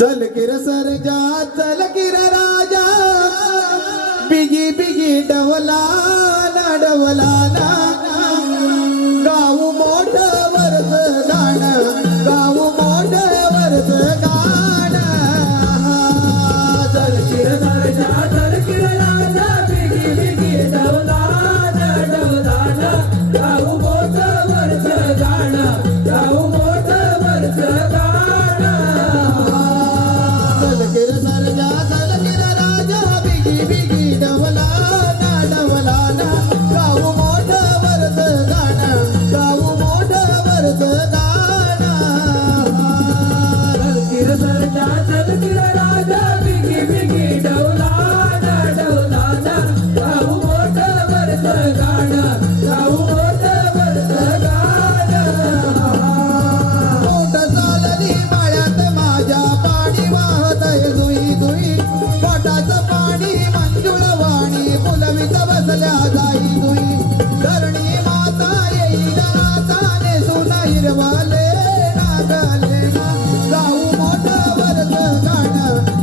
चल किर सरजा चल किर राजा बिगी बिगी डवला ना डवला ना गाव मोठ वरच गाण गाव मोठ वरच गाण चल किर सरजा चल किर राजा बिगी बिगी डवला ना डवला ना गाव मोठ वरच गाण गाव मोठ वरच गाण चल किर सरजा चल किर राजा बिगी बिगी डवला ना डवला ना गाव मोठ वरच गाण गाव मोठ वरच गाण चल किर सरजा चल किर राजा बिगी बिगी डवला ना डवला ना गाव मोठ वरच गाण गाव मोठ वरच गाण मोठ चालली माळ्यात माझ्या पाणी वाहतय जुई जुई पोटाचं पाणी मंजुळ वाणी फुलवीत बसल्या जाई जुई धरणी माता येईल नाता नेसून हिरवाले नागले ना गाऊ मोठ वरच गाण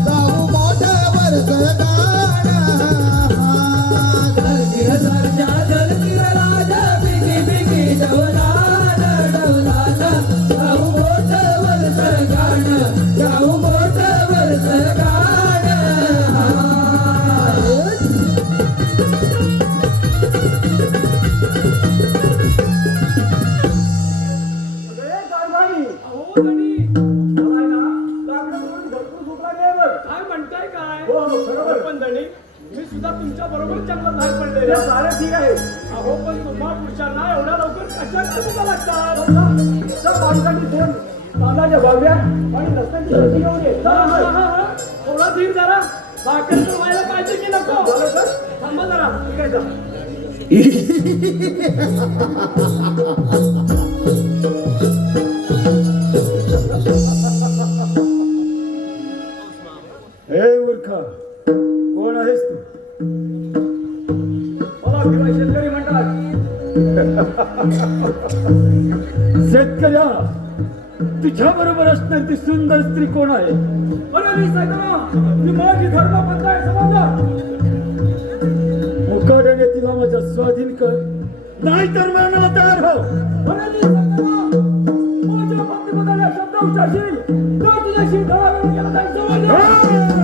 गाऊ मोठ वरच गाण चल किर सरजा चल किर राजा बिगी बिगी डवला ना डवला ना गाऊ मोठ वरच गाण गाऊ मोठ वरच गाण अरे कारभारी अहो गणी, काय ना लाकडं करून घरकुल झोपला नाही बघ. काय म्हणताय काय हो, बरोबर. पण धणी मी सुद्धा तुमच्या बरोबर जंगलात बाहेर ते पडले सारं ठीक आहे अहो पण तुम्हा पुरुषांना एवढ्या लवकर कशा तुला लागतात त्या माणसाची सेम तांदळाच्या बावल्या आणि रस्त्यांची रस्ती घेऊन ये हा, हा, हा, हा. थोडा धीर जरा भाकर तर व्हायला पाहिजे की नको झालं सर थांबा जरा ठीक आहे सर हे मूर्ख कोण आहेस तू मला किंवा शेतकरी म्हणतात शेतकऱ्या तुझ्या बरोबर असणारी ती सुंदर स्त्री कोण आहे अरे मी सैताना ती माझी धर्मपत्नी आहे समजा मुकाट्याने तिला माझ्या स्वाधीन कर नाही तर मरणाला तयार हो अरे मी सैताना माझ्या पत्नीबद्दल शब्द उच्चारशील तर तुझ्याशी धडावून गेला जाईल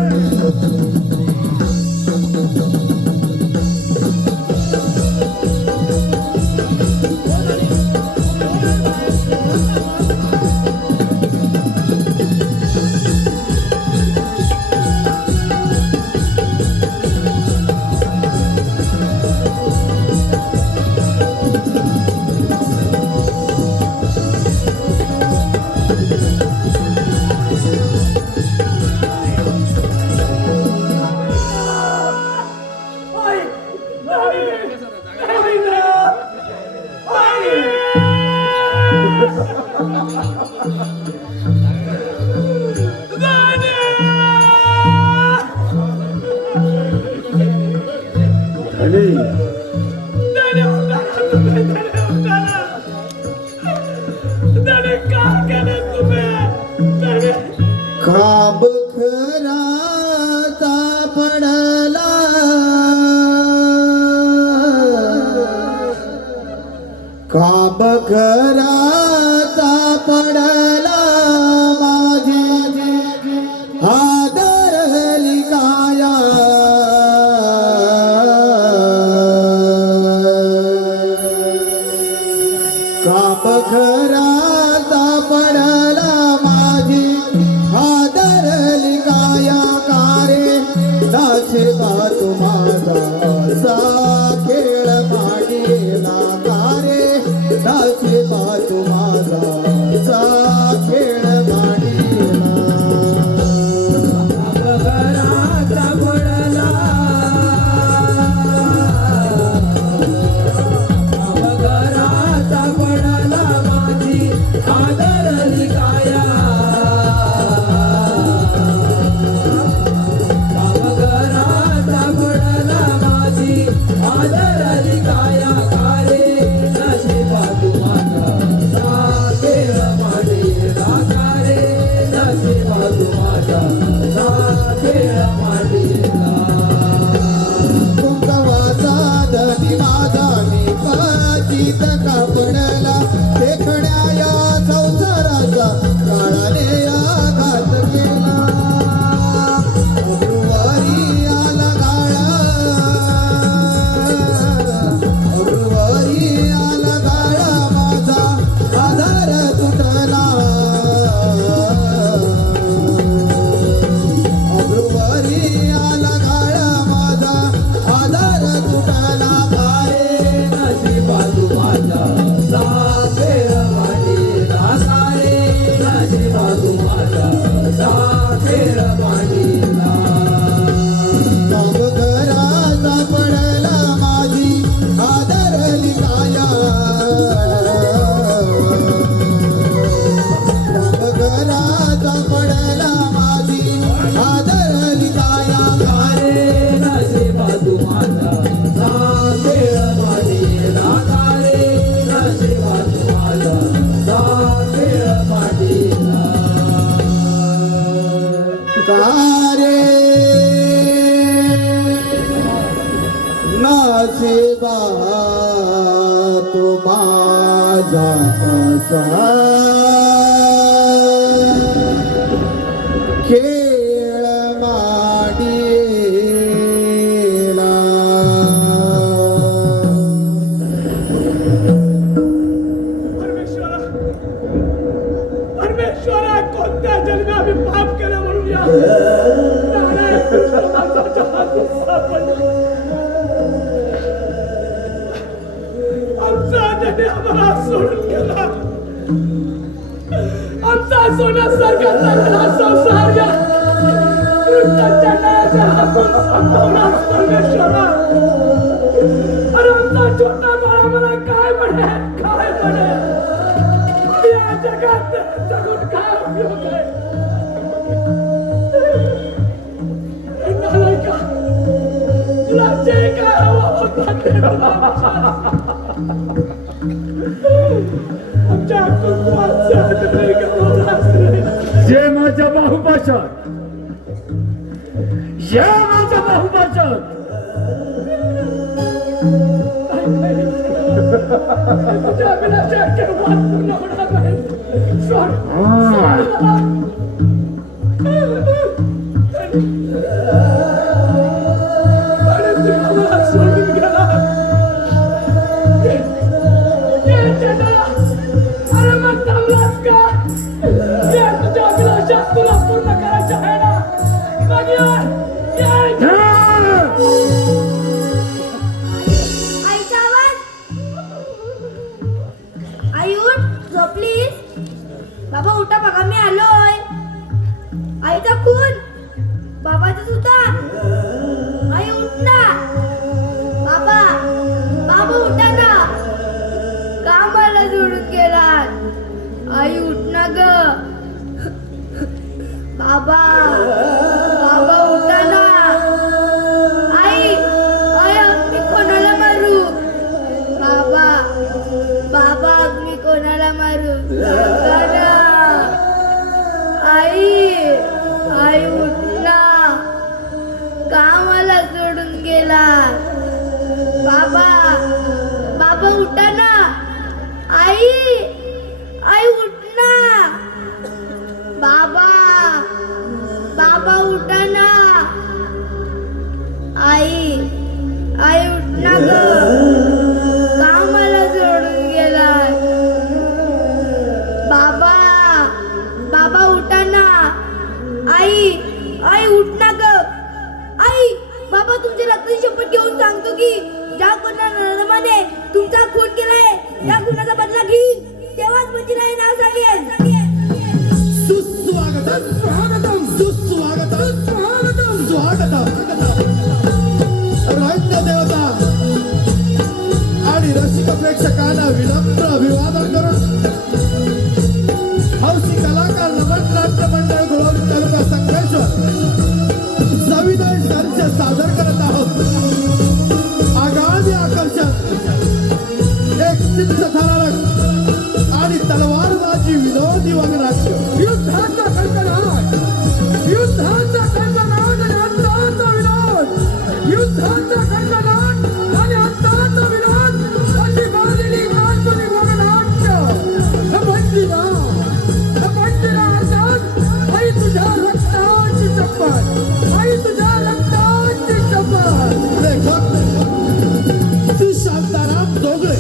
खाब खराता पडला खाब खराता पडला माझी हादरली काया खाब खराता पडला माझी हादरली काया कारे नाचे का तुम्हाला सा खेळ मांडीला कारे नाचे का तुम्हाला सा अरे नशिबा तो माझा असा खेळ माडीला परमेश्वरा परमेश्वरा कोणत्या जन्मी आम्ही पाप केलं म्हणून या नारायण कृष्ण माताच्या हातून सापडलो. आमचा त्याने आम्हाला सोडून गेला. आमचा सोन्यासारखा चांगला संसार या कृष्णाच्या नावाच्या हातून संपवलास परमेश्वरा. अरे आमचा छोटा बाळ आम्हाला काय म्हणेल काय म्हणेल. या जगात जगून काय उपयोग आहे. नालायका, तुला जे काय हवं होतं ते तुला आमच्या कुटुंबाचं गमावलास रे. जे माझ्या बाहुपाशात या माझ्या बाहुपाशात तुझ्या अभिलाषा केव्हा पूर्ण होणार नाही. सोड मला. अरे तू आम्हाला सोडून गेला. ये चंद्रा, अरे मग थांबलास का. ये तुझ्या अभिलाषा तुला पूर्ण करायच्या आहे ना. मग ये. आईचा आवाज. आई उठ, झोपलीस. बाबा उठा बघा मी आलोय. आईचा खून बाबाचा सुद्धा. आई उठ ना. बाबा बाबा उठा ना. का मला सोडून गेलात. आई उठ ना ग. बाबा बाबा उठा ना. आई आई मी कोणाला मारू. बाबा बाबा मी कोणाला मारू. सांगा ना. आई आई उठ ना. का मला सोडून गेला. बाबा बाबा उठा ना. आई आई उठ ना. बाबा बाबा उठा ना. आई आई उठ ना ग. का मला सोडून गेला. बाबा बाबा उठा ना. आई आई उठ ना ग. आई बाबा तुमच्या रक्ताची शपथ घेऊन सांगतो की ज्या कोणा नरमाने तुमचा खून केलाय त्या खुनाचा बदला घेईन तेव्हाच म्हणजे नाही नाव सांगेन. सुस्वागतम स्वागतम सुस्वागतम स्वागतम स्वागतम. रंग देवता आणि रसिक प्रेक्षकांना विनम्र अभिवादन करून हौसी कलाकार नमन नाट्य मंडळ गोळवली तालुका संघर्ष संविधान दर्श सादर करत आहोत. आगामी आकर्षण एक चित्तथरारक आणि तलवारबाजी विनोदी वगनाट्य. युद्धाचा खळखळाट युद्धाचा खळखळाट आणि अंताचा विनोद. युद्धाचा खळखळाट आणि अंताचा विनोद अशी गाजली काल्पनिक वगनाट्य. मंदिरा अर्थात आई तुझ्या रक्ताची शपथ. आई तुझ्या रक्ताची शपथ. लेखक श्री शांताराम दोगळे.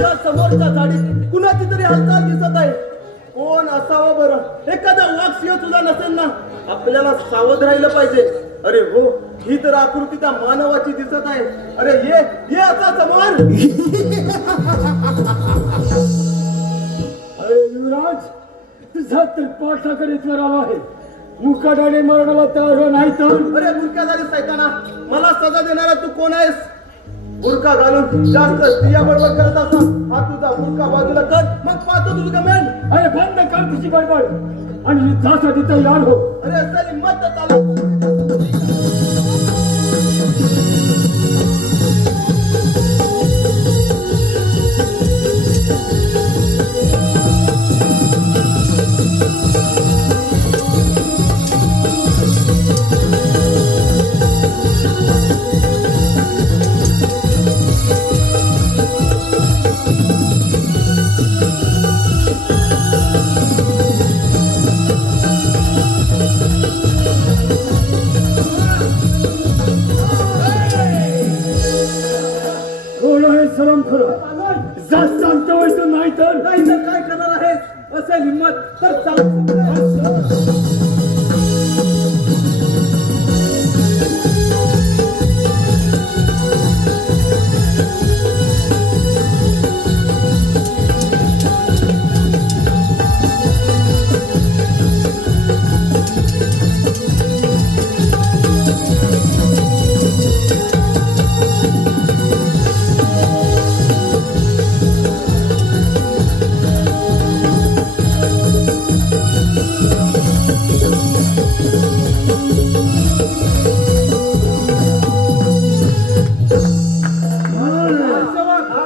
या समोरच्या झाडीत कुणाची तरी हालचाल दिसत आहे. कोण असावं बरं? एखादा वाघ सिंह सुद्धा नसेल ना? आपल्याला सावध राहिलं पाहिजे. अरे हो, ही तर आकृती त्या मानवाची दिसत आहे. अरे ये आता समोर. अरे युवराज, तुझा तर पाठाकडे त्वराव आहे. मुकाटाने मरणाला तयार हो, नाही तर अरे बुरका झाली सैताना, मला सजा देणारा तू कोण आहेस? बुरका घालून जास्त स्त्रिया बडबड करत असा हा तुझा बुरका बाजूला कर, मग पाहतो तुझं कमेंट. अरे बंद कर तुझी बडबड आणि युद्धासाठी तयार हो. अरे असली मत चालू. कोण आहे सरम खरं? जास्त सांगतो तू, नाही तर नाही तर काय करणार आहेस? असेल हिंमत तर चाल.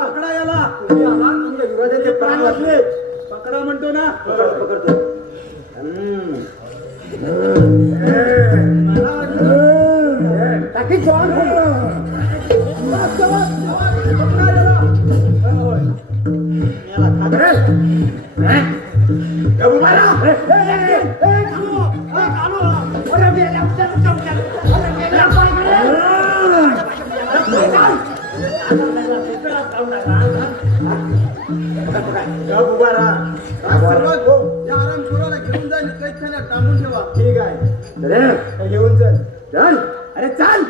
पकडा याला. प्राण वाचले. पकडा म्हणतो ना. पकडतो. घेऊन जाईल कैदखान्यात टांबून ठेवा. ठीक आहे. घेऊन चल. चल. अरे चाल.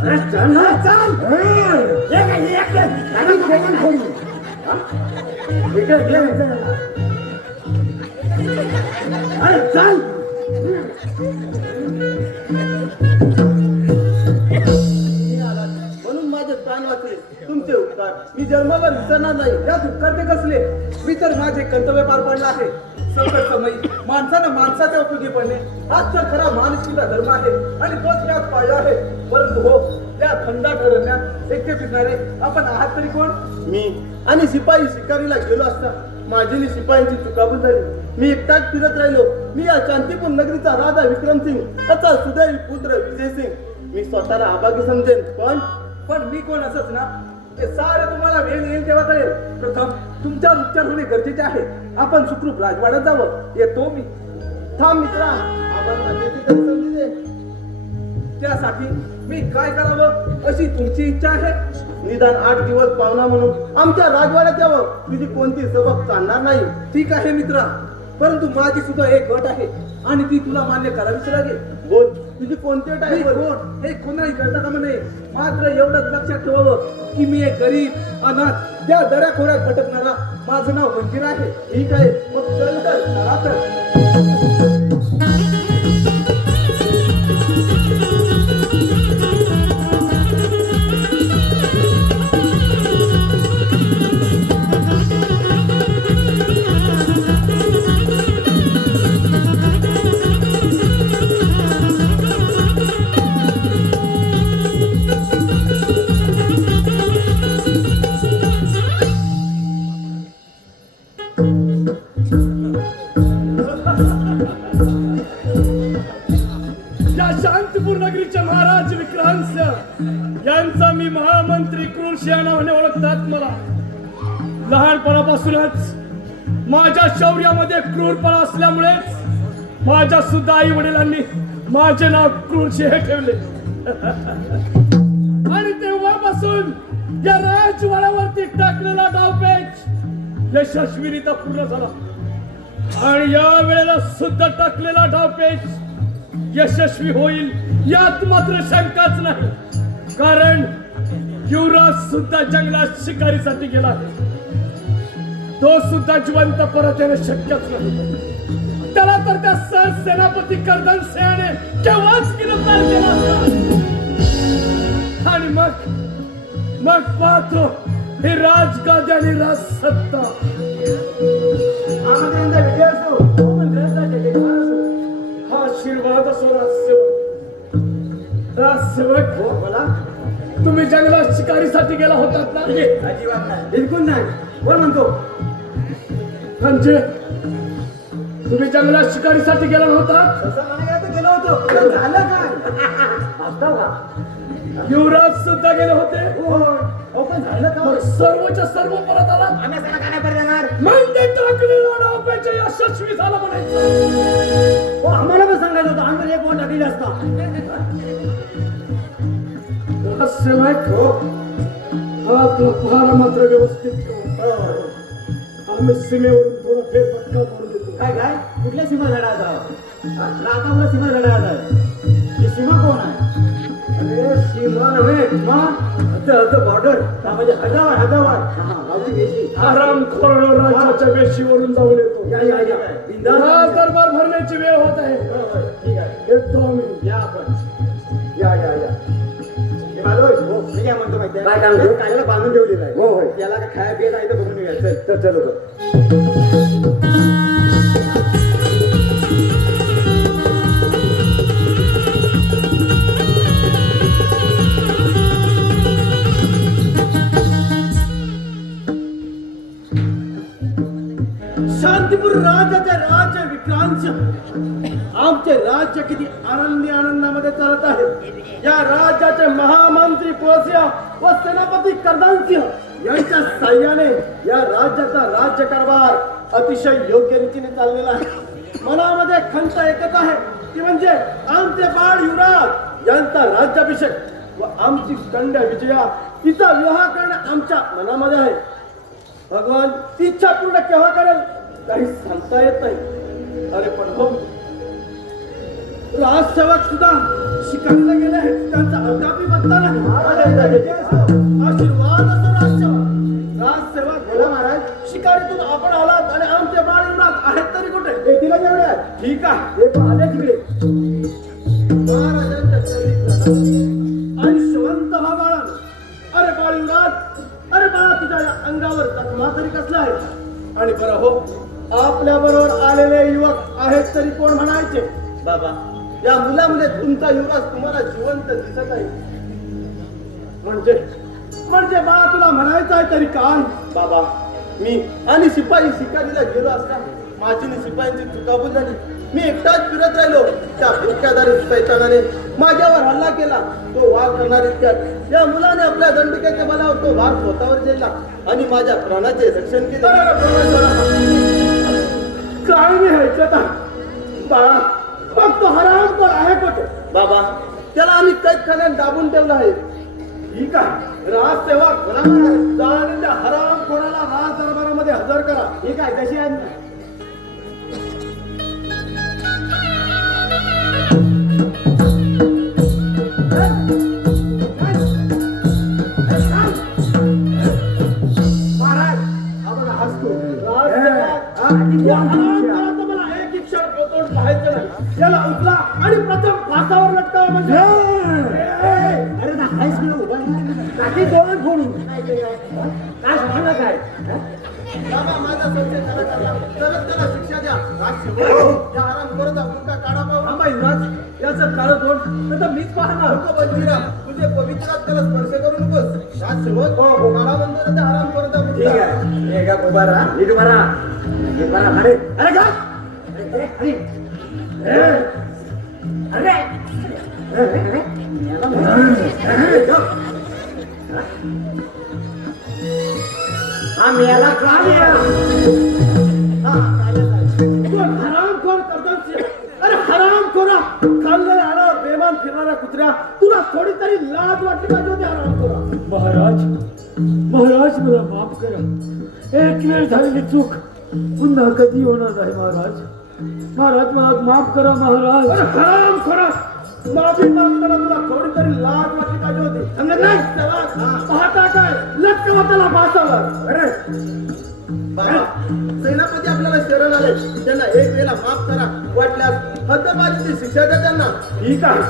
अरे चल ना, चाल. अरे चल. म्हणून माझे प्राण वाचले. तुमचे उपकार मी जन्मभर विसरणार नाही. यात उपकार ते कसले? मी तर माझे कर्तव्य पार पाडलं आहे. संकट समयी माणसानं माणसाच्या उपयोगी पडणे हाच तर खरा माणुसकीचा धर्म आहे आणि तोच मी आज पाळला आहे. परंतु हो, या थंडा ठरवण्यात एकटे फिरणारे आपण आहात तरी कोण? मी आणि शिपाई शिकारीला गेलो असता माझी शिपायांची चुकाबूल झाली. मी एकटाच फिरत राहिलो. मी या शांतीपूर नगरीचा राजा विक्रमसिंग असा सुदैवी पुत्र विजयसिंग. मी स्वतःला अभागी समजेन, पण मी कोण असंच ना? हे सारं तुम्हाला वेळ येईल तेव्हा कळेल. प्रथम तुमच्यावर उपचार होणे गरजेचे आहे. आपण सुखरूप राजवाड्यात जावं. येतो मी. थांब मित्रा, आम्हाला त्याची तरी संधी दे. त्यासाठी मी काय करावं अशी तुमची इच्छा आहे? निदान 8 दिवस पाहुणा म्हणून आमच्या राजवाड्यात यावं. तुझी कोणती सबब चालणार नाही. ठीक आहे मित्रा, परंतु माझी सुद्धा एक अट आहे आणि ती तुला मान्य करावीच लागेल. बोल, तुझी कोणती अट आहे? कोण हे कोणाही कळता कामा नये. मात्र एवढंच लक्षात ठेवावं की मी एक गरीब अनाथ त्या दऱ्याखोऱ्यात भटकणारा, माझं नाव मंदिर आहे. ठीक आहे, मग चल तर. चला तर. महाराज विक्रांत यांचा मी महामंत्री क्रूरशी या नावाने ओळखतात. मला लहानपणापासूनच माझ्या शौर्यामध्ये क्रूरपणा असल्यामुळेच माझ्या सुद्धा आई वडिलांनी माझे नाव क्रूरशी हे ठेवले. आणि तेव्हापासून या राजवाड्यावरती टाकलेला डावपेच यशस्वीरित्या पूर्ण झाला. आणि या वेळेला सुद्धा टाकलेला डावपेच यशस्वी होईल यात मात्र शंकाच नाही. कारण युवराज सुद्धा जंगलात शिकारीसाठी गेला आहे. तो सुद्धा जिवंत परत येणं शक्यच नाही. त्याला तर त्या सर सेनापती कर्दन सेने केव्हाच गिरफ्तार केला असता. आणि मग पाहतो हे राजगादी आणि राजसत्ता. हा आशीर्वाद असो राजसेवक. बोला. तुम्ही जंगलात शिकारीसाठी गेला होतात ना? अजिबात नाही, बिलकुल नाही. कोण म्हणतो? म्हणजे तुम्ही जंगलात शिकारीसाठी गेला होता? तसं म्हणायला तर गेलो होतो. पण झालं काय? आता का? युवराज सुद्धा गेले होते. हो, पण झालं का? मग सर्वच्या सर्व परत आला. आम्ही असं काय परत येणार? म्हणजे टाकलेला डावपेच यशस्वी झाला म्हणायचं. हो, आम्हाला पण सांगायचं होतं. आम्ही एक वन टाकलेला असता. राजसेवक हो, हा आपला पहारा मात्र व्यवस्थित ठेवा. आम्ही सीमेवरून थोडा फेरफटका मारून देतो. काय कुठल्या सीमा लढायचा? रातावर सीमा लढायचा आहे. ही सीमा कोण आहे? अरे सीमा नव्हे, बॉर्डर म्हणजे हजावर गावची वेशी. आरामखोर राजाच्या वेशीवरून जाऊन येतो. या राज दरबार भरण्याची वेळ होत आहे. ठीक आहे, येतो आम्ही. या आपण. या हे मालोय. हो, मी काय म्हणतो माहिती आहे? कायला बांधून ठेवलेलं आहे. हो, याला काय खाया पिया आहे तर बघून घ्या. चल. शांतीपूर राज्याचे राज विक्रांत आमचे राज्य किती आनंदामध्ये चालत आहे. या राज्याचे महामंत्री पोसिया व सेनापती कर्दनसिंह यांच्या साह्याने या राज्याचा राज्यकारभार अतिशय योग्य रीतीने चाललेला आहे. मनामध्ये खंत एकच आहे ती म्हणजे आमचे बाळ युवराज यांचा राज्याभिषेक व आमची कन्या विजया तिचा विवाह करणे आमच्या मनामध्ये आहे. भगवान ती इच्छा पूर्ण केव्हा करेल काही सांगता येत नाही. अरे पण हो, राजसेवक सुद्धा शिकारीला गेले आहेत. त्यांचा अद्यापी पत्ता नाही. आशीर्वाद असो राजसेवक. बोला महाराज. शिकारीतून आपण आलात आणि आमचे बाळ युवराज आहेत तरी कुठे? तिला जेवढे ठीक आहे, आले तिकडे. महाराजांच्या आणि शिवंत हा बाळानं. अरे बाळ युवराज, अरे बाळा तुझ्या या अंगावर जखमा तरी कसला आहे? आणि बरं हो, आपल्या बरोबर आलेले युवक आहेत तरी कोण म्हणायचे? बाबा, या मुलामुळे तुमचा युवराज तुम्हाला जिवंत दिसत आहे. म्हणजे बाळा तुला म्हणायचं आहे तरी काय? बाबा, मी आणि शिपाई शिकारीला गेलो असता माझी शिपायांची चुकाबूल झाली. मी एकटाच फिरत राहिलो. त्या भुक्यादारी शैतानाने माझ्यावर हल्ला केला. तो वार करणार इतक्यात या मुलाने आपल्या दंडुक्याच्या बलावर तो वार स्वतःवर झेलला आणि माझ्या प्राणाचे रक्षण केले. काय मी ऐकत बाळा, मग तो हरामखोर आहे कुठे? बाबा, त्याला आम्ही कैदखान्यात दाबून ठेवलं आहे. ठीक आहे, राजसेवक आणि त्या हरामखोराला राज दरबारामध्ये हजर करा. ठीक आहे, कशी आहे? याला उचला आणि प्रथम फासावर लटकावा. म्हणजे अरे ना हायस मी उभा नाही दोन फोडून काय सांगा काय बाबा, माझा संशय तरच त्याला शिक्षा द्या. या हरामखोराचा मुंडा काढा पाहून. आम्हा युवराज, याचं काळं तोंड तर मीच पाहणार. बंदिरा, तुझे पवित्रात त्याला स्पर्श करू नकोस. राजसेवक काढा म्हणतो ना त्या हरामखोराचा मुंडा. ठीक आहे, हे का उभा राहा, नीट उभा राहा. हे बरा अरे अरे का अरे अरे हा मेला हरामखोर करतात. अरे हरामखोरा, खाल्लेला आणावर बेमान फिरणारा कुत्र्या, तुला थोडी तरी लाज वाटली पाहिजे होती हरामखोरा. महाराज महाराज मला माफ करा. एक वेळ झालेली चूक पुन्हा कधी होणार नाही महाराज. महाराज मला माफ करा महाराज. अरे हरामखोरा, माफी मागताना तुला थोडी तरी लाज वाटली पाहिजे होती. समजत नाही पाहता काय लटकवताला फासावर. अरे बाबा, सेनापती आपल्याला शरण आले, त्यांना एक वेळेला माफ करा. वाटल्यास हद्दपारीची शिक्षा द्या त्यांना. ठीक आहे.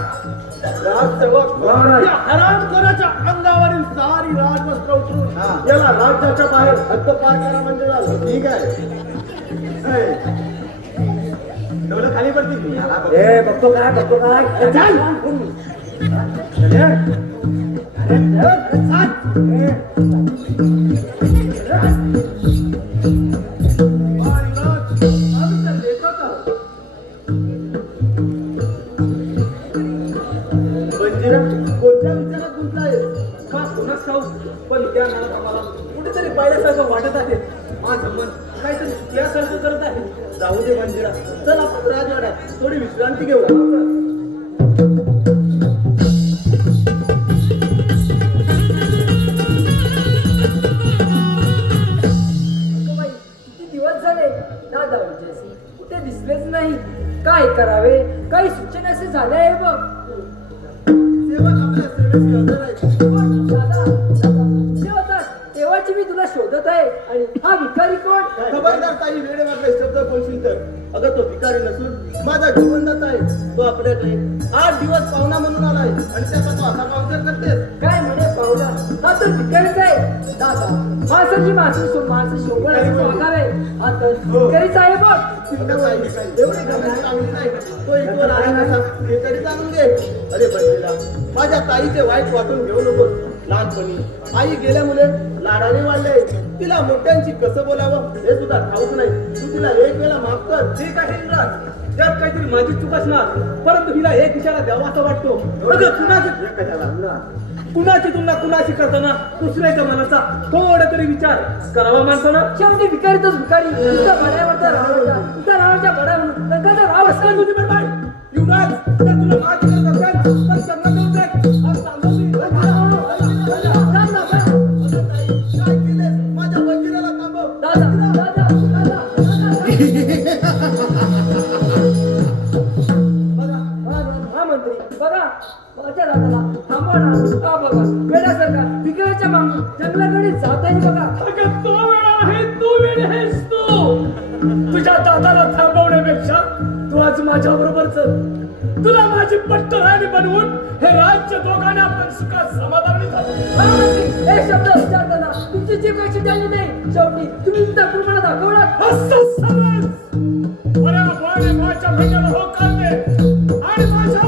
राजसेवक या हरामखोराच्या अंगावरील सारी राजवस्त्र हा. उतरून याला राज्याच्या बाहेर हद्द पार करा म्हणजे झालं. ठीक आहे. डोलं खाली पडतील. ए बघतो काय बघतो काय चल. कोणत्या विचारात गुंतलाय का कोणाच ठाऊक, पण त्या नावात आम्हाला कुठेतरी पाहिल्यासारखं वाटत आहे. माझं मन काहीतरी चुकल्यासारखं करत आहे. जाऊ दे मंदिरा, चल आपण राजवाड्यात थोडी विश्रांती घेऊ. किती दिवस झाले दादा विजयसी कुठे दिसलेच नाही. काय करावे, काही सूचना असे झाले आहे बघ. सेवक आपल्या सेवेस हजर आहेत. पण दादा दादा तेव्हाची मी तुला शोधत आहे. आणि हा भिकारी कोण? खबरदार ताई, वेळेवाकडे शब्द बोलशील तर. अगं तो भिकारी नसून माझा जीवनदाता आहे. तो आपल्याकडे 8 दिवस पाहुणा म्हणून आलाय आणि त्याचा तो असा पावसार करतेस. काय म्हणे पाहुणा, हा तर भिकारीच आहे. दादा माणसाची माणसं शोभण असे वागावे. हा तर भिकारीच आहे बघ. अगं ताई, एवढी गमत चांगली नाही. तो इथवर आहे कसा हे तरी जाणून घे. अरे बंदेला, माझ्या ताईचे वाईट वाटून घेऊ नकोस. लहानपणी आई गेल्यामुळे लाडाने वाढले. तिला मोठ्यांची कसं बोलावं हे सुद्धा ठाऊक नाही. तू तिला एक वेळा माफ कर. ठीक आहे इंद्राज, त्यात काहीतरी माझी चूक असणार, परंतु हिला एक इशारा द्यावा असा वाटतो. अगं कुणाची तुलना कुणाशी करताना दुसऱ्याच्या मनाचा थोडा तरी विचार करावा माणसानं. शेवटी भिकारी तोच भिकारी. तुझ्या बड्यावरचा रावळचा, तुझ्या रावळच्या बड्या म्हणून नंकाचा राव असणार तुझी बडबाड. युवराज, जर तुला माझी गरज असेल तर त्यांना देऊन टाक. आज सांगतो मी. काय केले? माझ्या वकिलाला थांबव. दादा दादा दादा हा मंत्री बघा, माझ्या दादाला थांबवा ना. हा बघा वेड्यासारखा भिकाऱ्याच्या मागून जंगलाकडे जात आहे बघा. अगं तो वेळा आहे, तू वेळ आहेस तू. तुझ्या दादाला थांबवण्यापेक्षा तू आज माझ्या बरोबर चल. तुला माझी पट्टराणी बनवून हे राज्य दोघांना आपण सुखात समाधानी करू. हा मंत्री, एक शब्द उच्चारताना तुमची जी पैसे द्यायची नाही. शेवटी तुम्ही तुमचा कृपणा दाखवला. असं समज. बऱ्या बळाने माझ्या भेटायला होकार दे आणि माझ्या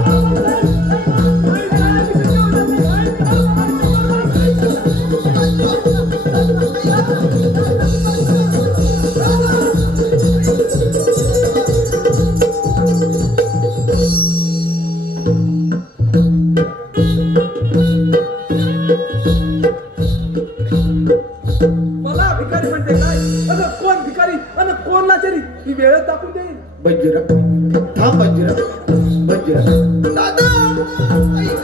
मला भिकारी म्हणते काय? अगं कोण भिकारी आणि कोण लाचारी ही वेळच दाखवून देईल. बंजिरा, थांब बंजिरा. बंजिरा, दादा ऐक.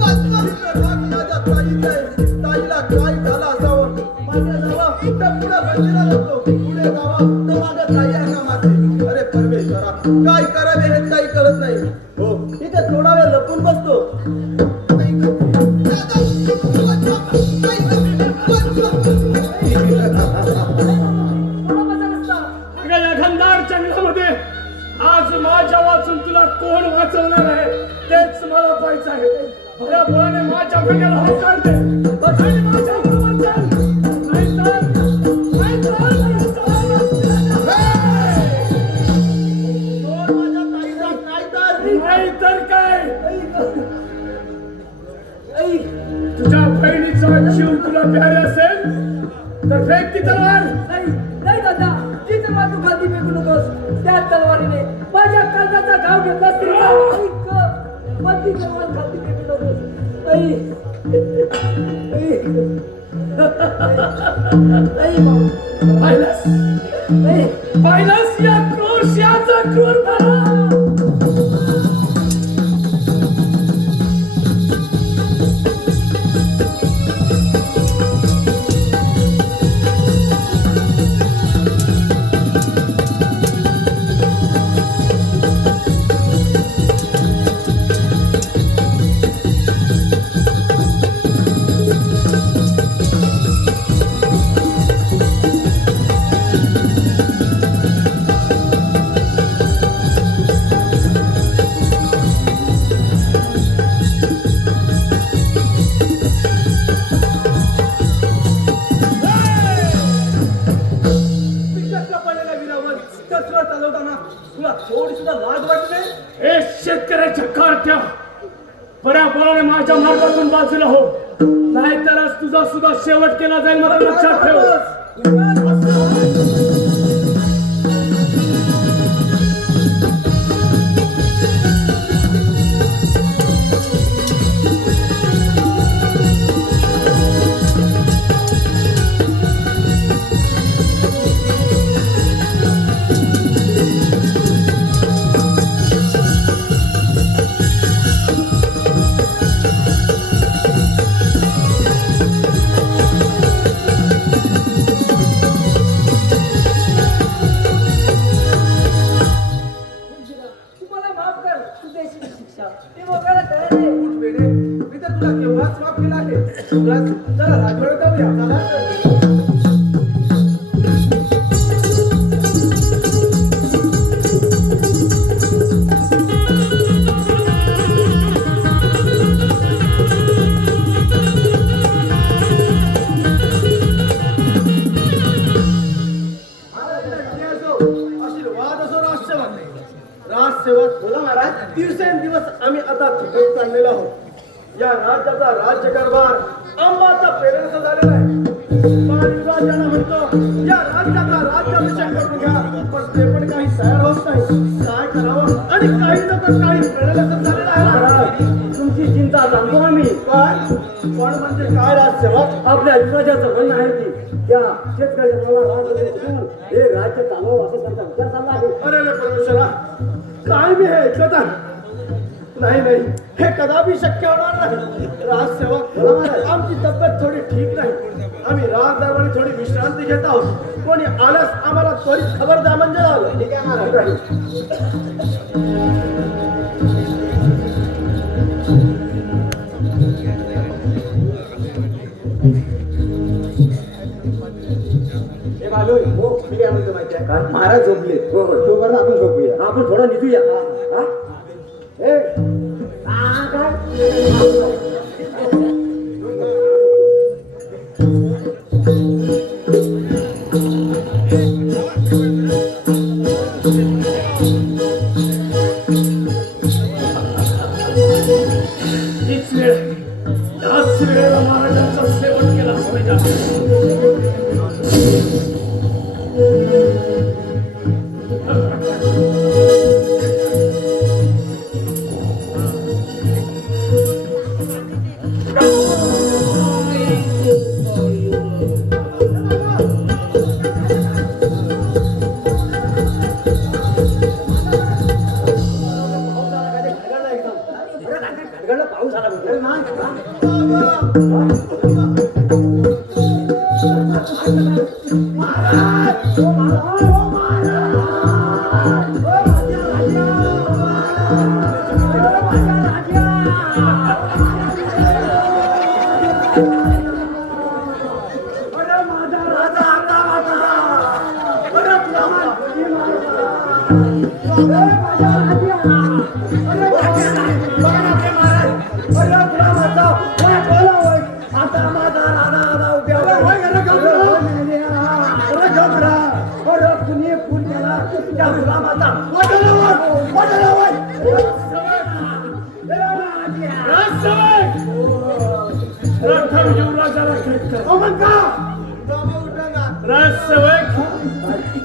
वाचवा भितर भाग माझ्या ताईचा आहे. ताईला काय झालं असावं. मागे जावा तर पुढे बंजिरा लागतो. पुढे जावा तर मागे ताई आहे का माते. अरे परमेश्वरा, काय करावे हे काही कळत नाही. हो, इथे थोडा वेळ लपून बसतो. ऐक. दादा, वाचवा. ऐक. कोणाचा रस्ता? अगं या घनदार जंगलामध्ये आज माझ्या वाचून तुला कोण वाचवणार आहे तेच मला पाहायचं आहे. बऱ्या बळाने माझ्या भेटायला होकार दे आणि माझ्या बरोबर चल. सोड माझ्या ताईला, नाहीतर नाहीतर काय, ऐ, तुझ्या बहिणीचा जीव तुला प्यारे असेल तर फेक ती तलवार. नाही नाही दादा, तिथे मातू खाली फेकू नकोस. त्या तलवारीने माझ्या काळजाचा घाव घेतला. स्त्रीचा ऐक, पण ती तलवार खाली फेकू आई पाहिलंस पाहिलंस या क्रोशाचा क्रूरपणा. पिक्चरच्या पडलेल्या वीरावर कचरा चालवताना तुला थोडी सुद्धा लाज वाटते? ए शेतकऱ्याच्या कारट्या, पर्यावरणाने माझ्या मार्गातून बाजूला हो, नाहीतरच तुझा सुद्धा शेवट केला जाईल. मला लक्षात ठेव. तुम्हाला माफ कर तुझ्याची शिक्षा ते बघायला तयार आहे. उठ वेडे, मी तर तुला केव्हाच माफ केला आहे. चला राजवाड्यात जाऊया. चला. आशीर्वाद असो राजसेवक. राजसेवक बोला महाराज. दिवसेंदिवस आम्ही आता थकत चाललेलो आहोत. या राज्याचा राज्यकारभार अंबाचा प्रेरणेचा झालेला आहे. महाराजांना म्हणतो या राज्याचा राज्याभिषेक करून घ्या, पण ते पण काही तयार होत नाही. काय करावं आणि काही नंतर काही प्रेरणेचं झालेलं आहे महाराज. तुमची चिंता जाणतो आम्ही. काय पण म्हणजे काय राजसेवक? आपल्या युवराजाचं म्हणणं आहे की त्या शेतकऱ्याच्या मुलाला राज्य देऊन हे राज्य चालव असं त्यांचा विचार चालला आहे. अरे रे परमेश्वरा, काय मी हे ऐकत आहे? नाही नाही, हे कदापि शक्य होणार नाही. राजसेवक आमची तब्येत थोडी ठीक नाही. आम्ही राज दरबारी थोडी विश्रांती घेत आहोत. कोणी आल्यास आम्हाला त्वरित खबर द्या म्हणजे झालं. ठीक आहे महाराज. हे बालोय, हो मी काय म्हणतो माहिती आहे का? महाराज झोपले. हो हो, तोपर्यंत आपण झोपूया. आपण थोडं निघूया. हा? ए, काय? हीच वेळ, याच वेळेला महाराजांचा शेवट केला पाहिजे. पाऊस आला अरे नाही.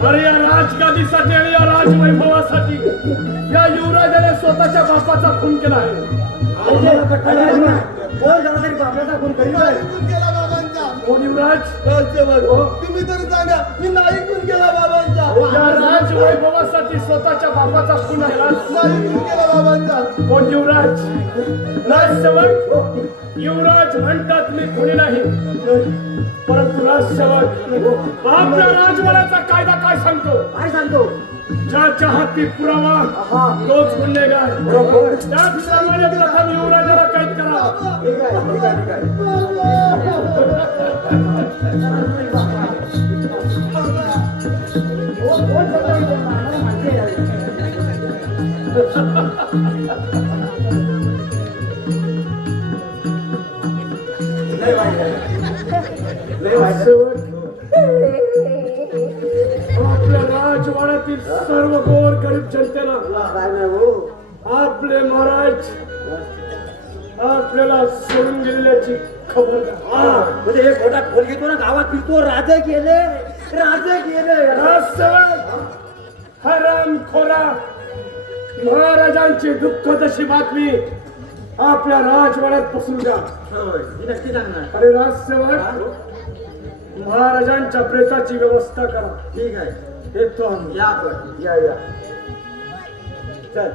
अरे या राजगादीसाठी आणि या राजवैभवासाठी या युवराजाने स्वतःच्या बापाचा खून केला आहे. कोण झाला तरी बापाचा खून करील काय? खून केला बाबांचा. कोण युवराज राजसेवक तुम्ही तर सांगा मी नाही खून केला बाबांचा. या राजवैभवासाठी स्वतःच्या बापाचा खून केला. नाही खून केला बाबांचा. कोण युवराज? राजसेवक युवराज म्हणतात मी कोणी नाही, परंतु राजसेवक आपल्या राजवाड्याचा कायदा काय सांगतो? काय सांगतो? ज्याच्या हाती पुरावा तोच गुन्हेगार. त्याचप्रमाणे प्रथम युवराजाला कैद करा. ठीक आहे, ठीक आहे, ठीक आहे. कोण सांगतो हे? आम्हाला माहिती आहे. लय वाईट आहे. लय वाईट आहे. आपल्या राजवाड्यातील सर्व गोर गरीब जनतेला काय नाही हो. आपले महाराज आपल्याला सोडून गेलेल्याची खबर द्या. म्हणजे हे खोटा खोल घेतो ना, गावात फिरतो, राजे गेले, राजे गेले. राजसेवक हरामखोरा महाराजांची दुःखदशी बातमी आपल्या राजवाड्यात पसरून द्या. होय, मी नक्की सांगणार. आणि राजसेवक महाराजांच्या प्रेताची व्यवस्था करा. ठीक आहे, येतो आम्ही. या आपण. या या चल.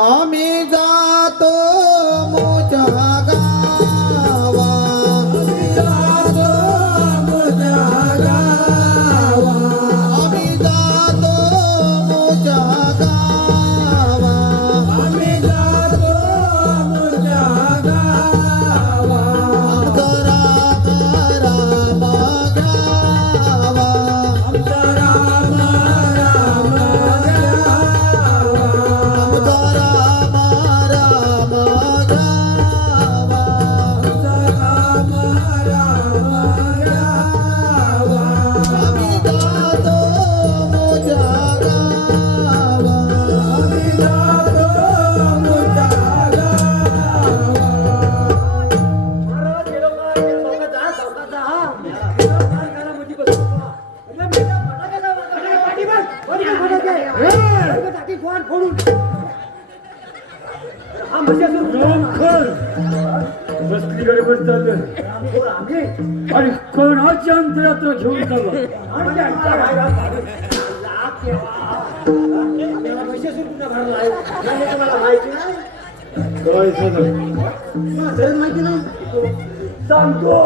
आम्ही जातो मोठ्या गावा. आम्ही जातो मोठ्या गावा. आम्ही जातो मोठ्या गावा. आम्ही जातो मोठ्या गावा. आमचा राम राम गावा. आमचा राम राम गावा. आमचा राम राम गावा. आमचा राम राम गावा. आम्ही जातो मोठ्या गावा. आम्ही जातो मोठ्या गावा. महाराज, गेलो का? गेलो का? जा, सावकाश जा, हा. काय करा म्हणजे बसतो का? अरे बेटा, फटाके लावा, फटाके, पाठीमाग, फटाके. फटाके टाकी फोड, फोडून. हा म्हणजे बसली गडबड चालू आम्ही आणि कोणाची अंतयात्रा घेऊन चालला? आमच्या आमच्या भाईला पाडून. लाख देवा. आपल्याला पैसे सुरू कुठं भरला आहे? हे तुम्हाला माहिती नाही? काय झालं? खरंच माहिती नाही? सांगतो.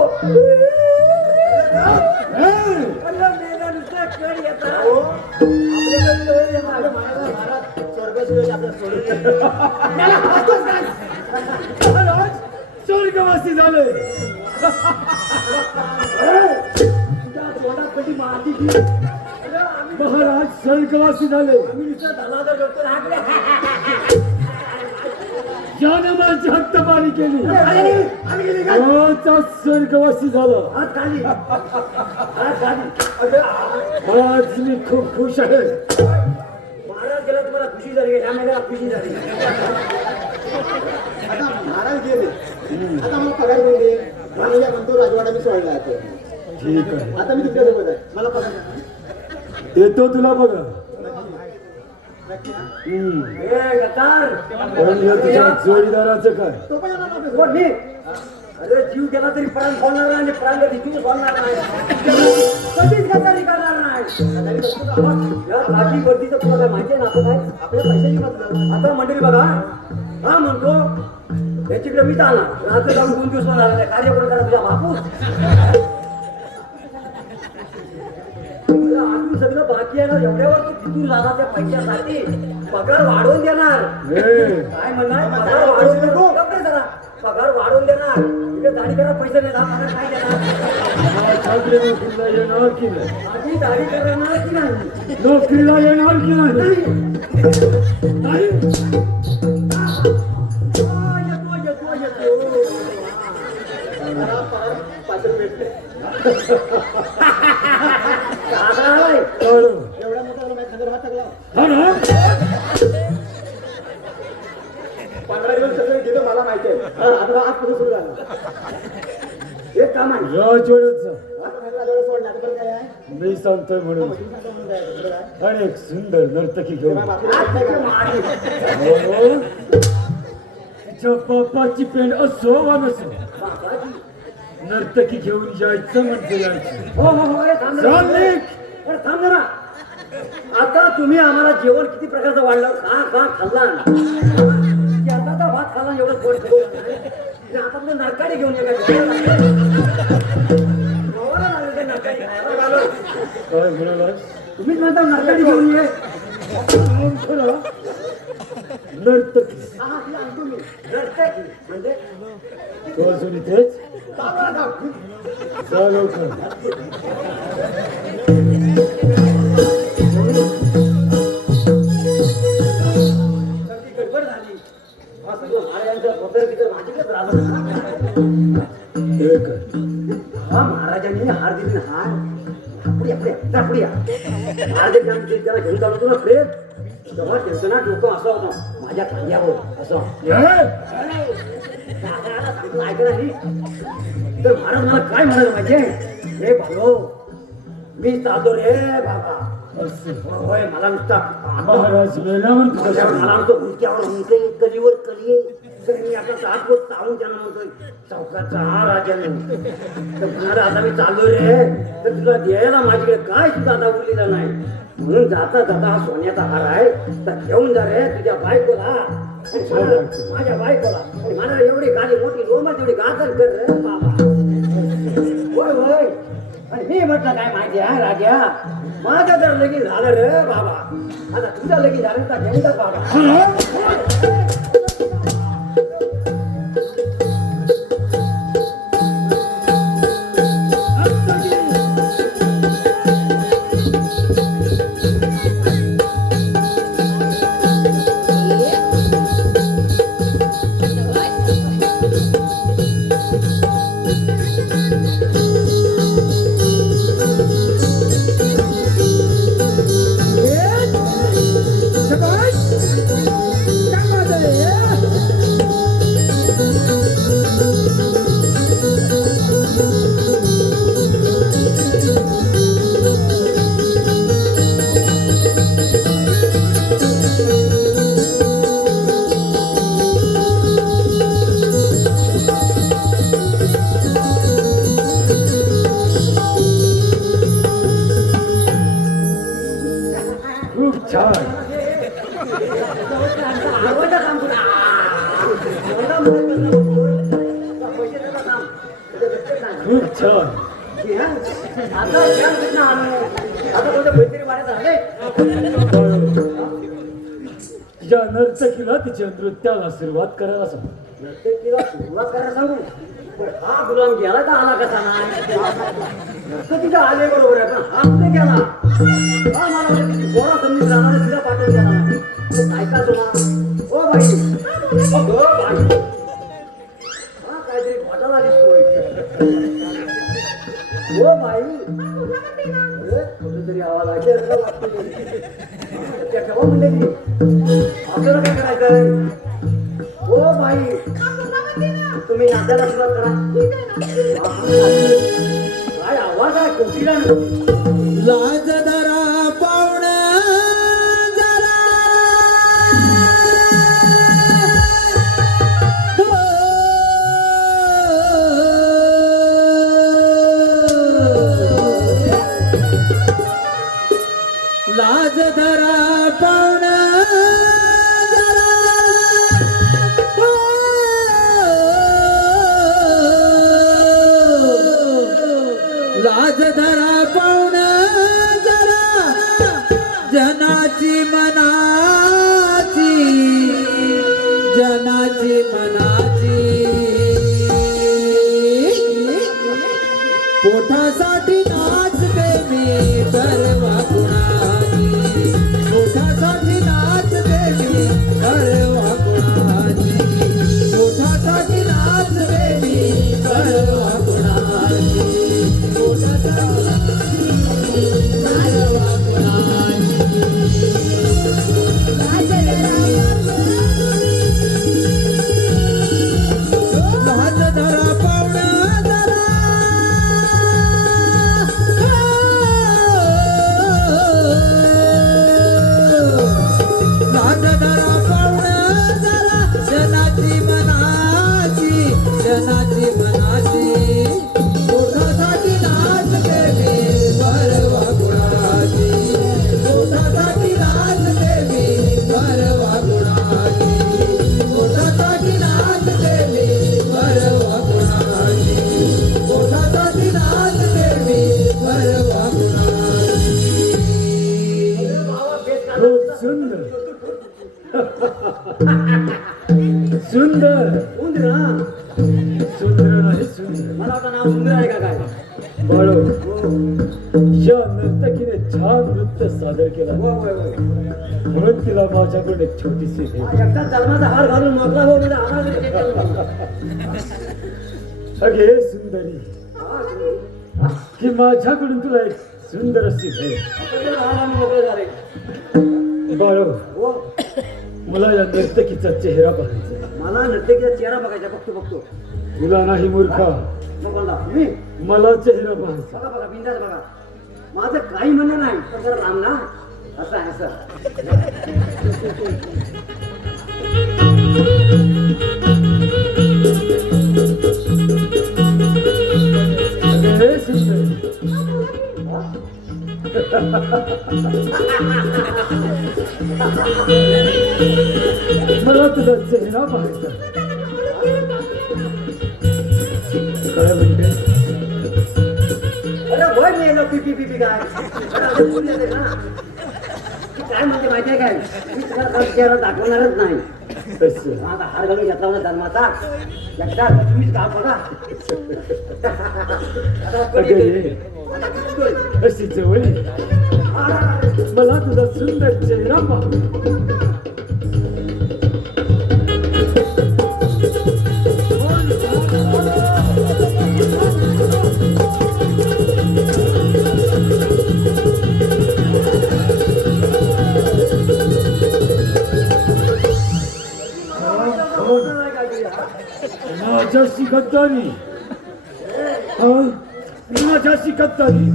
अरे मेला नुसतं कळ येतात. आपल्याकडे कळ येतात. महाराज, स्वर्गसुरेश आपल्या सोडून. त्याला हसतोच काय? महाराज स्वर्गवासी झाले. तुझ्या तोंडात कधी माती दिली? अरे आम्ही महाराज स्वर्गवासी झाले. नुसतं दलादल करतो ना. ज्याने माझी हत्यापारी केली आम्ही गेली का? तोचा स्वर्गवासी झाला. हात खाली. हात खाली. आज मी खूप खुश आहे. महाराज गेला तुम्हाला खुशी झाली का? ह्या महिन्याला खुशी झाली. आता महाराज गेले. आता मला पगार कोण दे? मला या म्हणतो राजवाडा मी सोडला आहे. ठीक आहे, आता मी तुमच्यासोबत आहे. मला पगार द्या. देतो तुला बघा. ए, गद्दार. पण या तुझ्या जोडीदाराचं काय? तो पण येणार नाही. कोण मी? अरे जीव गेला तरी प्राण सोडणार नाही आणि प्राण कधी जीव सोडणार नाही. कधीच गद्दारी करणार नाही. या लाठी गर्दीचं तुला काय माहिती आहे ना? आता काय आपल्या पैशाची मतलब. आता मंडळी बघा, हा म्हणतो त्याच्याकडे मी चालणार. रात्र जाऊन 2 दिवस झाला नाही. कार्य कोण करा? तुझ्या बापूस. अजून सगळं बाकी आहे ना. एवढ्यावर तू तिथून झाला त्या पैशासाठी पगार वाढवून देणार. काय म्हणणार? पगार वाढवून देतो. गप्प जरा. पगार वाढवून देणार. इकडे दाढी करा, पैसे नाही दहा पगार काय देणार? चांगली नोकरीला येणार की नाही? आधी दाढी करणार की नाही? नोकरीला येणार की नाही? नाही. नाही. येतो, येतो, येतो. काय एवढ्या मोठा माझ्या खांद्यावर हात टाकला. हा ना? 15 दिवस सगळे गेलो मला माहिती आहे. आता आजपासून सुरू झालं. एक काम आहे राजवाड्याचं आता मला राजवाडा सोडला. आता बरं काय आहे? मी सांगतोय म्हणून तुम्ही सांगता म्हणून काय आहे? बरं काय? आणि एक सुंदर नर्तकी घेऊन तेव्हा बाकी माहित नाही का? हो. तिच्या बापाची पेंड असो वा नसो नर्तकी घेऊन यायचं म्हणजे यायचं. हो हो हो, थांब जरा. चाल निघ. अरे थांब जरा. आता तुम्ही आम्हाला जेवण किती प्रकारचं वाढलं खा खाल्ला आता भात खाल्ला एवढं पोट भरून. आणि आता तुम्ही नरकाडी घेऊन ये का? गावाला लागले ते नरकाडी खायला लागलो. काय म्हणाला तुम्हीच म्हणता नरकाडी घेऊन ये. खरं नर्तकी हा ती आणतो मी नरकाडी म्हणजे तो अजून इथेच चालवा जाऊ. चालव कर. सगळी गडबड झाली. हा सगळं महाराजांच्या पद्धतीचं माझीच राहिलं. हे कर. हा महाराजांनी हार दिली ना हार पुढे हार देत त्याला घेऊन चालवतो ना प्रेम तेव्हा त्यांचं ना डोकं असं होतं माझ्या खांद्यावर असं ऐकलं नाही तर महाराज मला काय म्हणाल माहितीये हे भाऊ मी चालतो रे बाबा असं होय मला नुसता महाराज मेल्यावर तुझ्या मला म्हणतो हुंक्यावर हुंके कलीवर कली तर मी आता सात चालून त्यांना म्हणतोय चौकाचा हा राजाने तर म्हणाला आता मी चाललो रे तर तुला द्यायला माझ्याकडे काय सुद्धा आता उरलेलं नाही म्हणून जाता जाता हा सोन्याचा हार आहे तर घेऊन जा रे तुझ्या बायकोला आणि माझ्या बायकोला आणि मला एवढी गाडी मोठी रोमच एवढी गाजर कर रे बाबा होय होय आणि मी म्हटलं काय माहिती आहे राजा माझं जर लगीन झालं रे बाबा आता तुझं लगीन झालं तर घेऊन जा बाबा खूप छान. खूप छान. तिच्या नर्तकीला तिच्या नृत्याला सुरुवात करायला सांग. सुरुवात करायला सांगू हा गुलाम गेला का आला कसा नाही तिथं आले बरोबर आहे पण हा कुठे गेला हा मला गोरा समजून राहणार तिला पाठवून गेला नाही ऐका तुम्हाला ओ बाई अगं बाई हा काहीतरी घोटाळा दिसतोय ओ बाई कुठेतरी आवाज ऐकला वाटतोय त्या ठेवा म्हणले आपल्याला काय करायचंय ओ बाई तुम्ही नाचायला सुरुवात करा काय आवाज आहे कोकिला लाज धरा पाहुणा जरा लाज धरा पाहुणा लाज धरा पाहुणा जरा जनाची मनाची पोटासाठी नाचते मी परवा कुणाची पोटासाठी नाचते मी परवा कुणाची पोटासाठी नाचते मी परवा कुणाची नयनाची मनाची पोटासाठी नाचते मी परवा गुणाची पोटासाठी नाचते मी परवा गुणाची पोटासाठी नाचते मी परवा गुणाची पोटासाठी नाचते मी परवा गुणाची खूप सुंदर सुंदर सुंदर ना सुंदर नाही सुंदर मला वाटतं नाव सुंदर आहे का काय बाळू हो या नर्तकीने छान नृत्य सादर केला हो हो म्हणून तिला माझ्याकडून एक छोटीशी भेट. एकटा जन्माचा हार घालून मोकळा हो म्हणजे आम्हाला अगे सुंदरी की माझ्याकडून तुला एक सुंदर अशी भेट. मोकळे झाले बाळू हो मला या नर्तकीचा चेहरा पाहायचा. मला नर्तकीचा चेहरा बघायचा बघतो तुला नाही मूर्खा मग बोलला मी मला चेहरा पाहायचा. बघा बघा बिंदास बघा माझं काही म्हणणं नाही पण जरा राम ना असं आहे असं अगे सुंदरी मला तुझा चेहरा पाहायचा. काय म्हणते अरे होय मी येलो पी काय अरे आता बोलू देते ना ती काय म्हणते माहिती आहे काय मी तुला चेहरा दाखवणारच नाही तसं माझा हार घालून घेतला होता जन्माचा एकदा तुम्हीच का बघा आता कधी अगं येते? ये अशी जवळ ये. मला तुझा सुंदर चेहरा पाहा. माझ्याशी गद्दारी माझ्याशी गद्दारी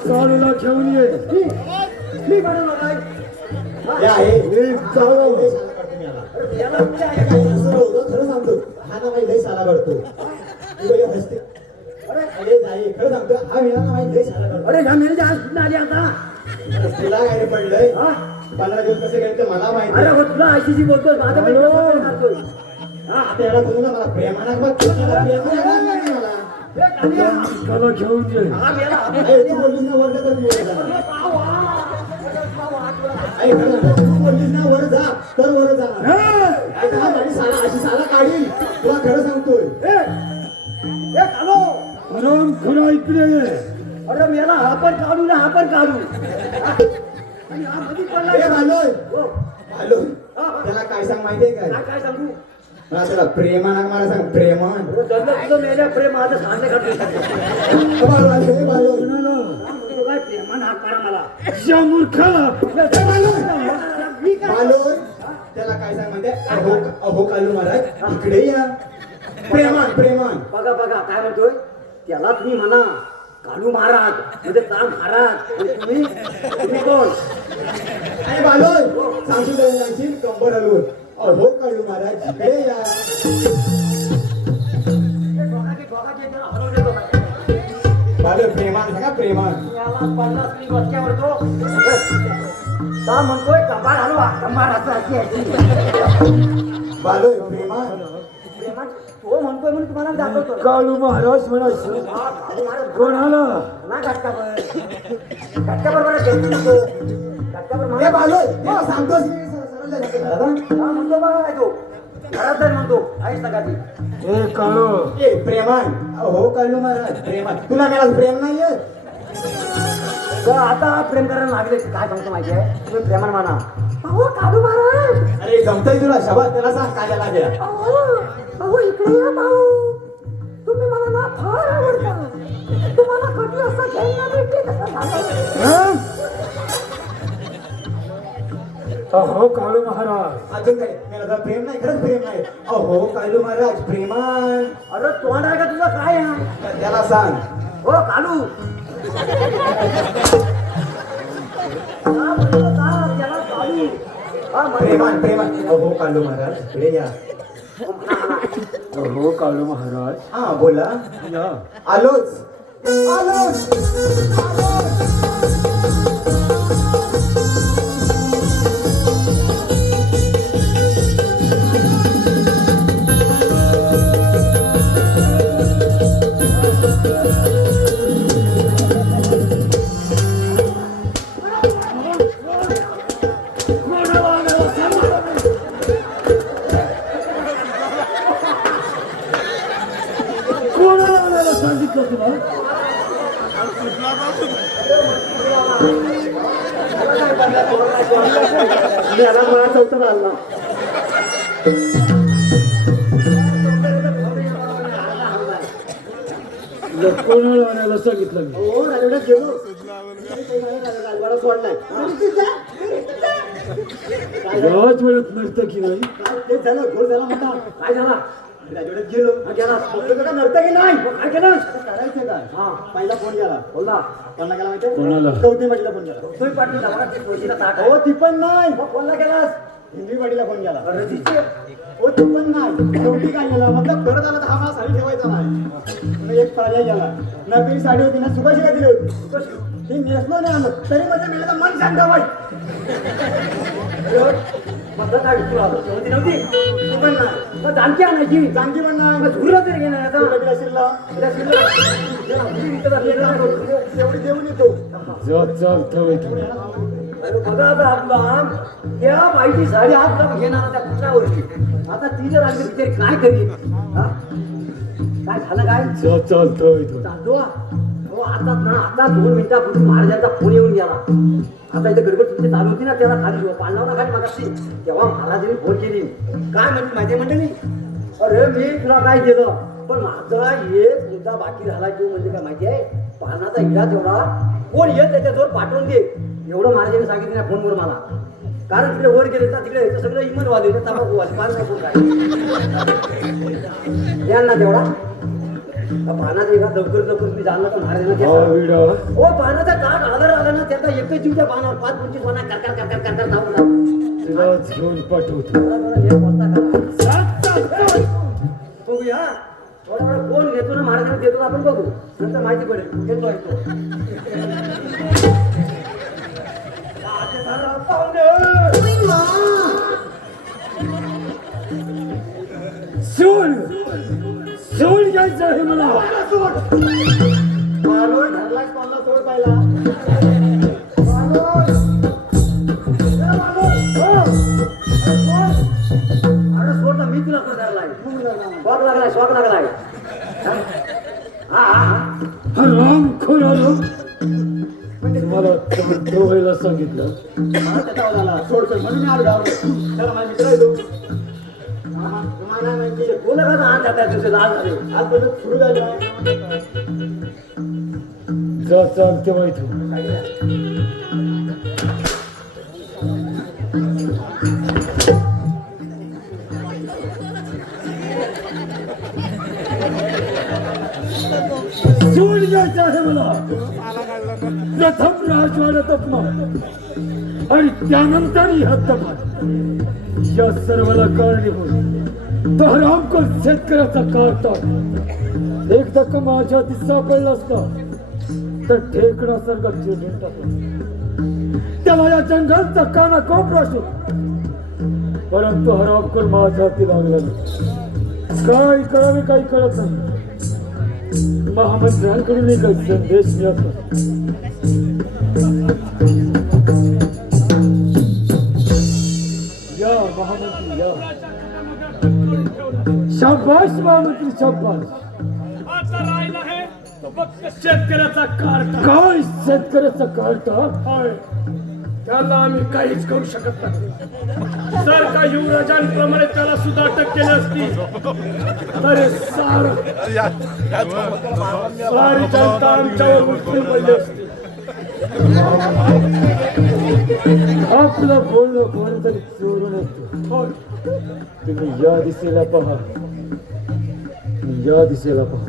काळूला घेऊन ये. मी बनवलं काय या हे एक चालव. याला कुठे आहे? असं होतं खरं सांगतो हा ना काही लय साला करतो हसते अरे नाही खरं सांगतो हा विना ना लय साला करतो अरे ह्या मेहनती आज कुठे आली आता तुला काय रे पडलंय हा? 15 दिवस कसे गेले ते मला माहिती अरे आहे. हो तुला आयशीची बोलतोय माझा पण प्रश्न करतोय. हा? आता याला बोलू ना मला प्रेमानं बघ तुला प्रेमानं बघ मला ए, कालिया. त्याला घेऊन ये. हा मेला. अरे तू बोललीस ना वर जा तर मी वर जाणार. अरे खरं सांगतो, तू बोललीस ना वर जा तर वर जाणार अरे हा माझी साला अशी साला काढील तुला खरं सांगतोय ए कालो राम खुरा इकडे ये. अरे मेला हा पण काढू ना हा पण काढू हा? आणि हा मधी पडला ए भालोय हो. भालोय त्याला काय सांग माहितीये काय काय काय सांगू मला त्याला प्रेमानं मला सांग प्रेमान जन्म तुझं मेल्या प्रेम माझं सांगणे करतो भालोय भालोय काय प्रेमान हात पाडा मला या मूर्खाला मी काय भालोय त्याला काय सांग माहितीये अहो अहो कालू महाराज इकडे या प्रेमान प्रेमान बघा बघा काय म्हणतोय त्याला तुम्ही म्हणा कालू महाराज म्हणजे ता महाराज आणि तुम्ही कोण अरे भालोय सांगशील कंबर हलवून अहो कालू महाराज इकडे या भालोय प्रेमान सांगा प्रेमान का म्हणतोय कपाळ हलवा कपाळ असं अशी यायची भालोय प्रेमान प्रेमात तो म्हणतोय म्हणून तुम्हाला दाखवतो काळू महाराज म्हणायचं हा, कालू महाराज कोणाला ना घटकाभर बरं घेतली नको घटकाभर ए म्हणा भालोय हे सांगतोस मी सरळ जायचं दादा. हा म्हणतो बघा काय तो घरात जाईल म्हणतो आईच नका ती ए काळू ए प्रेमान अहो कालू महाराज प्रेमान तुला मला प्रेम नाहीये तर आता प्रेम करायला लागले काय सांगतो माहिती आहे तुम्ही प्रेमान म्हणा अहो कालू महाराज अरे जमतंय तुला शबाद त्याला सांग काय त्याला द्या अहो इकडे या भाऊ तुम्ही मला ना फार आवडता तुम्हाला कधी असं घ्यायला भेटले कसं झालं अहो काळू महाराज अजून काय मला जरा प्रेम नाही खरंच प्रेम नाही अहो कालू महाराज प्रेमान अरे तोंड आहे का तुझं काय आहे त्याला सांग हो कालू हा, म्हणतो का? त्याला कालू हा म्हणे प्रेमान प्रेमान अहो कालू महाराज पुढे या अहो काळू महाराज हा बोला या आलोच आलोच कोणाला आणायला सांगितलं तुला याला मला चौथा आणला कोणाला आणायला सांगितलं मी हो राजवाड्यात गेलो राजवाडा सोडलाय बऱ्याच वेळात नसतं की नाही तेच झालं घोर झाला मोठा काय झाला राजवाड्यात गेलो गेला बघतो का नर्तकी नाही काय केलं करायचं काय हा पहिला फोन केला बोला कोणाला केला माहितीये कोणाला? चौथी वाडीला फोन केला तुम्ही पाठवून द्या मला तुळशीला ताट हो ती पण नाही मग कोणला गेलास हिंदी वाडीला फोन केला रजीचे हो ती पण नाही शेवटी काय केलं मतलब परत आला तर हा मला साडी ठेवायचा नाही म्हणून एक साड्या गेला नवीन साडी होती ना सुभाषी का दिली होती ती नेसलो नाही आणलं तरी म्हणजे मी मन शांत वाईट म्हटलं काय तुला होती नव्हती ती पण नाही मग जानकी आणायची जानकी पण नाही मग झुरला तरी घेणार आता तुला बिला शिरला शेवटी देऊन येतो चालतं अरे बघा आता आपला त्या बाईची साडी आपला घेणार त्या कुठल्या वर्षी आता ती जर आणली तरी काय करील हा? काय झालं काय चालतं चालतो हो आता ना आता 2 मिनिटापूर्वी महाराजांचा फोन येऊन गेला आता इथे गडबड तुमची चालू होती ना त्याला खाली पाळणावला खाली मागाशी तेव्हा महाराजांनी फोन केली काय म्हणते माझी मंडळी अरे मी तुला काय केलं पण माझा एक मुद्दा बाकी राहिला तो म्हणजे काय माहिती आहे पाळणाचा हिरा तेवढा कोण येत त्याच्याजवळ पाठवून दे एवढं महाराजांनी सांगितलं ना फोनवर मला कारण तिकडे वर गेले तर तिकडे सगळं इमन वाले तंबाखू वाले पान नाही कोण काय द्या ना तेवढा पानाचा एका लवकर मी जाणलं तर महाराजांना हो पानाचा काठ आधार आला ना त्याचा एकच जीवच्या पानावर 5-25 पाना कर नाव घेऊन पाठवतो बघूया थोडा वेळ कोण घेतो ना महाराजांना देतो आपण बघू नंतर माहिती पडेल घेतो ऐकतो सोड घ्यायचं आहे मला मालोय घरला कोणाला सोड पाहिला अरे सोडला मी तुला लागलाय शॉक लागलाय हा राम खोरालो तुम्हाला व्हायला सांगितलं मला त्याचा झाला सोड सोड म्हणून मी आलो डावलो चला माझा मित्र येतो तुम्हाला माहिती बोला का आज जाता तुझे लाल झाले आज पण सुरू झालं चालते माहिती सोड घ्यायचं आहे मला प्रथम राजवाड्यात अपमान आणि त्यानंतर हत्यापात या सर्वाला कारणीभूत तो हरामखोर शेतकऱ्याचा काढता एकदा का माझ्या हाती सापडला असता तर ढेकणासारखा चिरडून टाकला त्याला या जंगलचा काना कोपरा शोध परंतु हरामखोर माझ्या हाती लागला नाही काय करावे काही कळत नाही महामंत्र्यांकडून एक संदेश मिळत या महामंत्री या शाबाश महामंत्री शाबाश आता राहिला आहे तो फक्त शेतकऱ्याचा कार्टा काय शेतकऱ्याचा काढता होय त्याला आम्ही काहीच करू शकत नाही जर का युवराजांप्रमाणे त्याला सुद्धा अटक केली असती तरी सारी जनता आमच्यावर उठून पडली असती आपलं बोलणं कोणतरी चोरून येतो. तुम्ही या दिशेला पहा, या दिशेला पहा.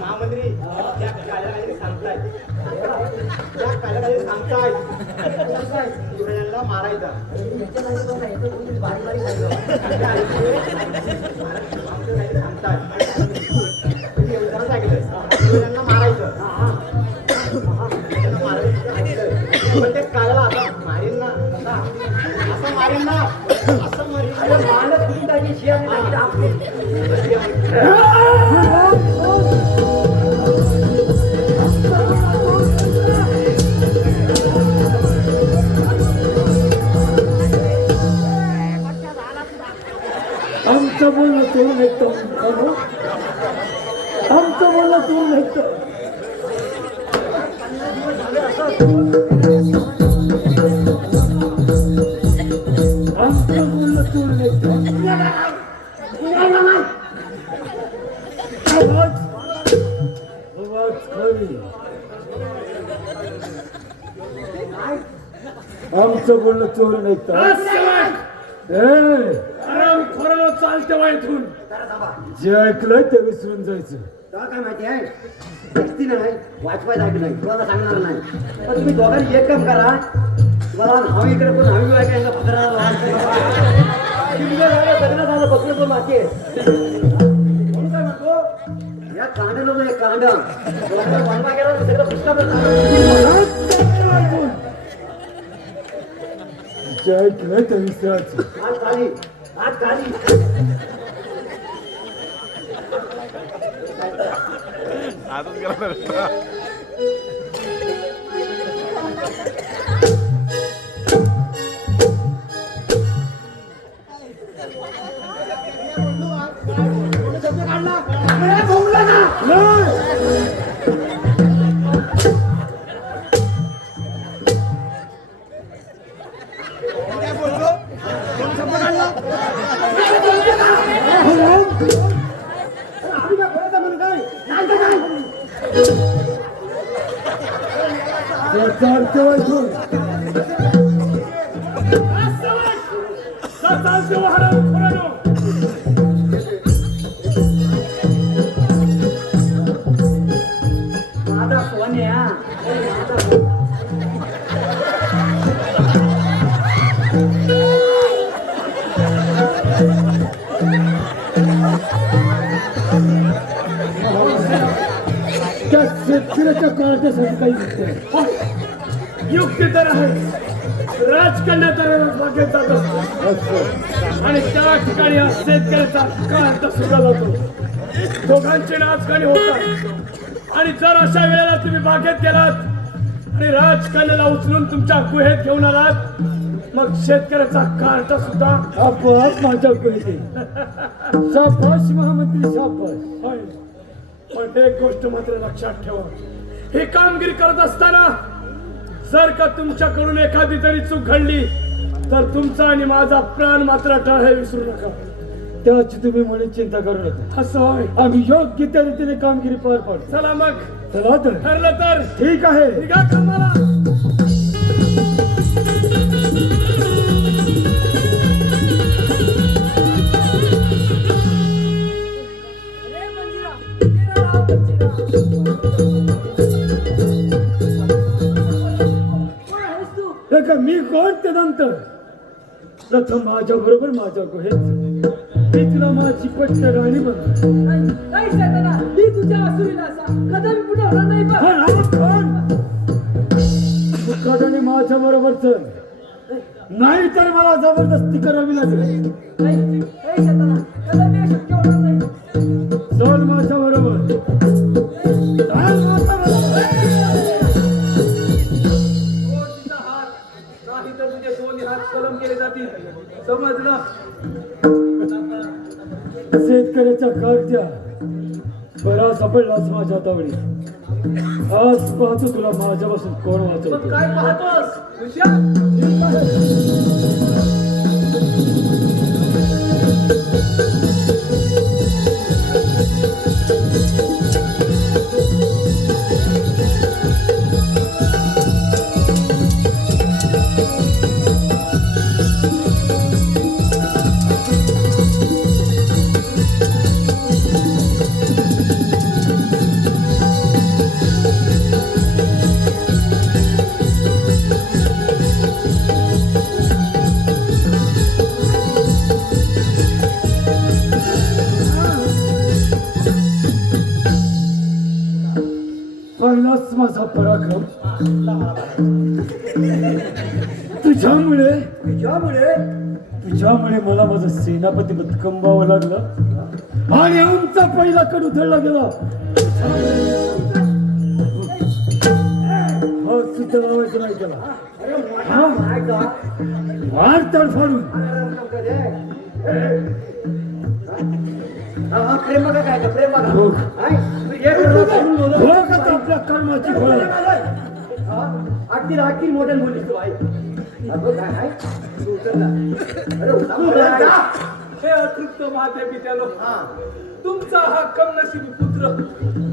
महामंत्री त्या कायद्याला सांगताय, त्या कायद्याला सांगताय यांना मारायचा. यांना मारायचं. पण ते कायला आता मारीन ना, असं मारीन ना, असं मारीन. मारलं तीन टाकी शिया नाही टाकली. आमचं बोलणं चोरून ऐकतो, आमचं बोलणं चोरून ऐकतो. आमचं बोलणं चोरून ऐकतो. आवाज खाली. आमचं बोलणं चोरून ऐकतो. आराम खोराला चालते वाईटून. जे ऐकलंय ते विसरून जायचं. तुला काय माहिती आहे, व्यक्ती नाही वाचवायचं ऐकलं नाही, तुला सांगणार नाही. पण तुम्ही दोघांनी एक काम करा, तुम्हाला हवी इकडे कोण हवी ऐकायला पकडायला लग्न झालं बघलं तो माती म्हणून काय म्हणतो, या कांडलं नाही कांड बनवा गेला सगळं पुस्तक जे ऐकलंय ते विसरायचं. आज खाली, आज खाली. चालते वाईटून. माझा फोन आहे हा. त्या शेतकऱ्याच्या काळाच्यासाठी काही दिसतंय. युक्ती तर आहे, राजकन्या बागेत जात असतो आणि त्या ठिकाणी हा शेतकऱ्याचा काळ सुद्धा जातो. दोघांची राजकाणी होतात आणि जर अशा वेळेला तुम्ही बागेत गेलात आणि राजकन्याला उचलून तुमच्या गुहेत घेऊन आलात, मग शेतकऱ्याचा कार्ट सुद्धा आपोआप माझ्याकडे येते. शाबास महामंत्री शाबास. होय. पण एक गोष्ट मात्र लक्षात ठेवा, ही कामगिरी करत असताना जर का तुमच्याकडून एखादी तरी चूक घडली तर तुमचा आणि माझा प्राण मात्र टळ हे विसरू नका. त्याची तुम्ही म्हणून चिंता करू नका. असं होय. आम्ही योग्य त्या रीतीने कामगिरी पार पाडू. चला मग, चला तर. ठरलं तर ठीक आहे. निघा कामाला. का मी कोण ते नंतर प्रथम माझ्या बरोबर माझ्या गुहेत मी तुला माझी पट्ट राणी बनव. नाही साहेबांना, मी तुझ्या वासुरीला असा कदापि पुन्हा होणार नाही बा. मुखाने माझ्या बरोबर चल, नाही तर मला जबरदस्ती करावी लागेल. नाही साहेबांना, कदापि हे शक्य होणार नाही. चल माझ्या बरोबर. नाही तर तुझे दोन्ही हात कलम केले जातील. समजलं? शेतकऱ्याच्या कारच्या बरा सापडलाच माझ्या तावडी. आज पाहतो तुला माझ्यापासून कोण मग वाचवतो. काय पाहतोस विषय? पाहिलाच माझा पराक्रम. तुझ्यामुळे तुझ्यामुळे मला माझं सेनापती पद कमवावं लागलं आणि आमचा पहिला कड उधळला गेला. हा सुद्धा लावायचं नाही त्याला. मार तडफाडून. प्रेम बघा काय प्रेम बघा हो. हो हो का तर आपल्या कर्माची फळ. अगदी मोठ्याने बोलीस तू आई काय हे अतृप्त माते पित्यानो, तुमचा हा कमनशिबी पुत्र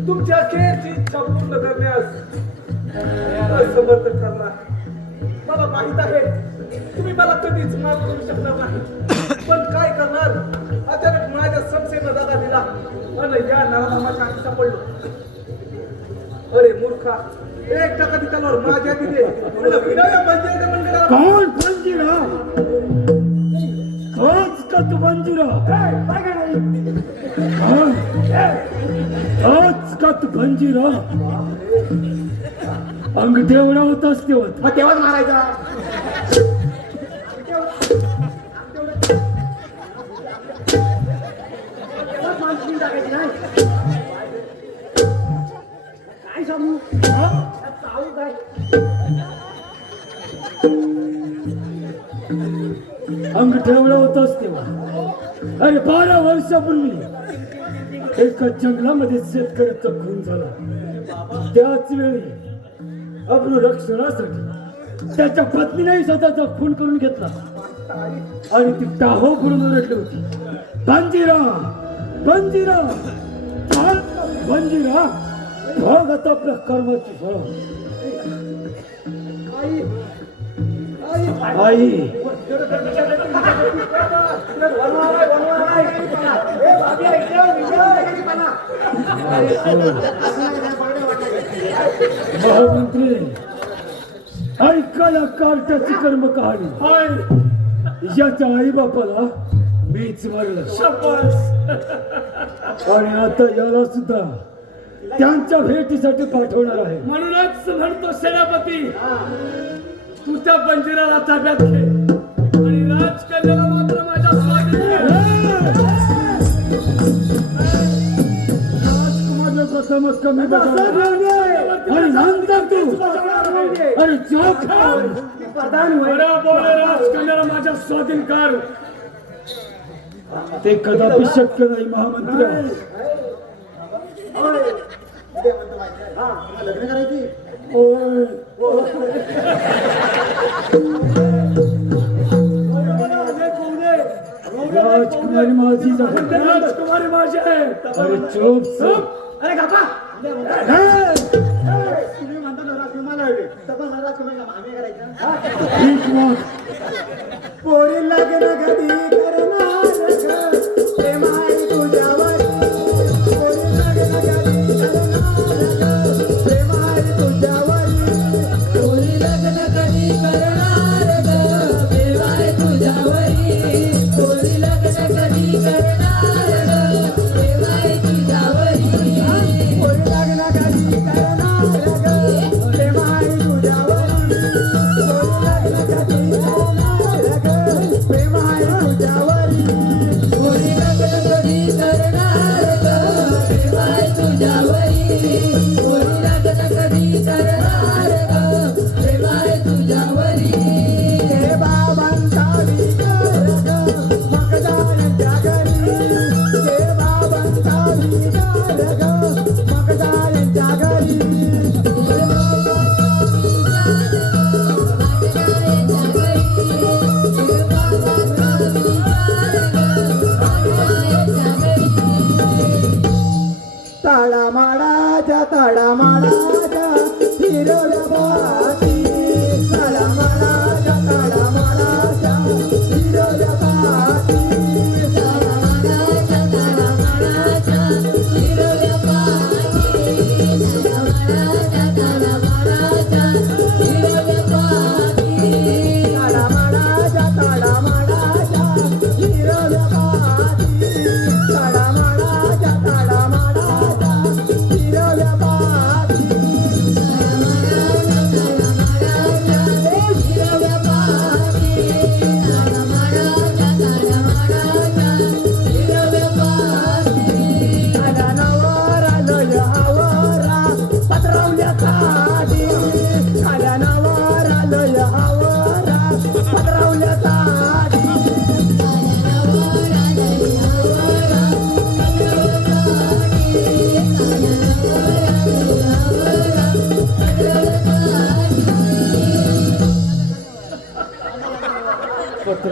तुमच्या खेळची इच्छा पूर्ण करण्यास समर्थ करणार. मला माहित आहे तुम्ही मला कधीच माफ करू शकणार नाही, पण काय करणार, अचानक माझ्या संशयानं दादा दिला आणि या नरनामाच्या हाती सापडलो. अरे मूर्खा, 1% त्यावर माझ्या दिले पंचायत मंडळाला. कोण बंजीरा? तोच का तू बंजीरा? तोच का तू बंजीरा? अंगठे एवढा होताच तेव्हा. मग तेव्हाच मारायचा. तेव्हाच माणसं टाकायची नाही. काय सांगू चालू काय अंगठे एवढा होताच तेव्हा. अरे 12 वर्षापूर्वी एका जंगलामध्ये शेतकऱ्याचा खून झाला. त्याच वेळी अब्रू रक्षणासाठी त्याच्या पत्नीनेही स्वतःचा खून करून घेतला आणि ती टाहो करून ओरडली होती, बंजीरा बंजीरा बंजीरा. बघ आता आपल्या कर्माची फळ. आई महामंत्री, ऐका या कार्टाची कर्म कहाणी. याच्या आई बापाला मीच मारलं आणि आता याला सुद्धा त्यांच्या भेटीसाठी पाठवणार आहे. म्हणूनच म्हणतो सेनापती, तू त्या बंजिराला ताब्यात घे आणि राजकन्याला मात्र माझ्या स्वाधीन कर. राजकुमारला प्रथमच कमी आणि नंतर तू अरे चोख बरोबर राजकन्याला माझ्या स्वाधीन कर. ते कदापि शक्य नाही महामंत्री. लग्न करायची. ओय राजकुमारी माझी आहे. राजकुमारी माझी आहे. अरे चोप चोप. अरे गप्पा तुम्ही म्हणता ना राजकुमार राजकुमारला आम्ही करायचं. ठीक मग. पोरी लग्न कधी करणार ग? प्रेम आहे तुझ्यावर. पोरी लग्न कधी करणार ग? प्रेम आहे तुझ्यावर. पोरी लग्न कधी करणार ग? प्रेम आहे तुझ्यावरी. पोरी लग्न कधी करणार ग? प्रेम आहे तुझ्यावरी. पोरी लग्न कधी करणार ग? प्रेम आहे तुझ्यावर. पोरी लग्न कधी करणार ग? प्रेम आहे तुझ्यावर. पोरी लग्न कधी करणार ग? प्रेम आहे तुझ्यावरी. पोरी लग्न कधी करणार ग? प्रेम आहे तुझ्यावरी. हे बाबांचा विचार ग, मग जाण्याच्या घरी. हे बाबांचा विचार ग, मग जाण्याच्या घरी. ताळामाळाच्या ताळामाळाच्या हिरव्या बाती. ताळामाळाच्या ताळामाळाच्या हिरव्या बाती. ताळामाळाच्या ताळामाळाच्या हिरव्या बाती. ताळामाळाच्या ताळामाळाच्या हिरव्या बाती.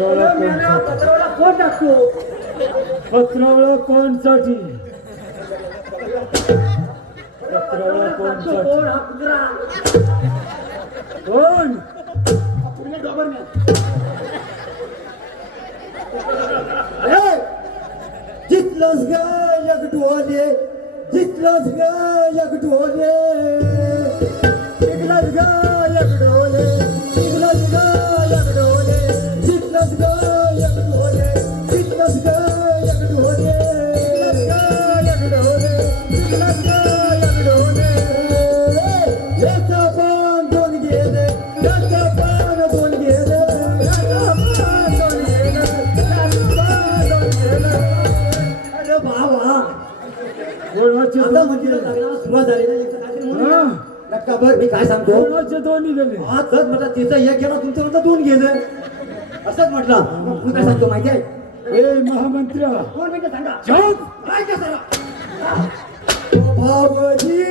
मेल्या, पत्रावळा कोण टाकतो पत्रावळा कोणसाठी पत्रावळा टाकतो कोणसाठी कोण हा कुत्रा कोण पूर्ण गव्हर्नमेंट जितलंच ग एकटोले जितलंच ग एकटोले जितलंच ग एकटोले जितलंच ग एकटोले जितलंच ग एकटोले जितलंच ग एकटोले जितलंच ग एकटोले याचा पान दोन गेले याचा पान दोन गेले याचा पान दोन गेले याचा पान दोन गेले अरे बाबा कोणाचे आता म्हणजे लग्नाला सुरुवात झाली ना एकदा काहीतरी म्हणून हा? नक्का बघ मी काय सांगतो कोणाचे दोन्ही गेले हा तर म्हटलं तिचं एक गेला तुमचं म्हणता दोन गेलं असंच म्हटलं मग मी काय सांगतो माहिती आहे ए महामंत्र्या दोन मिनिटं सांगा चुप काय का जरा ओ भावजी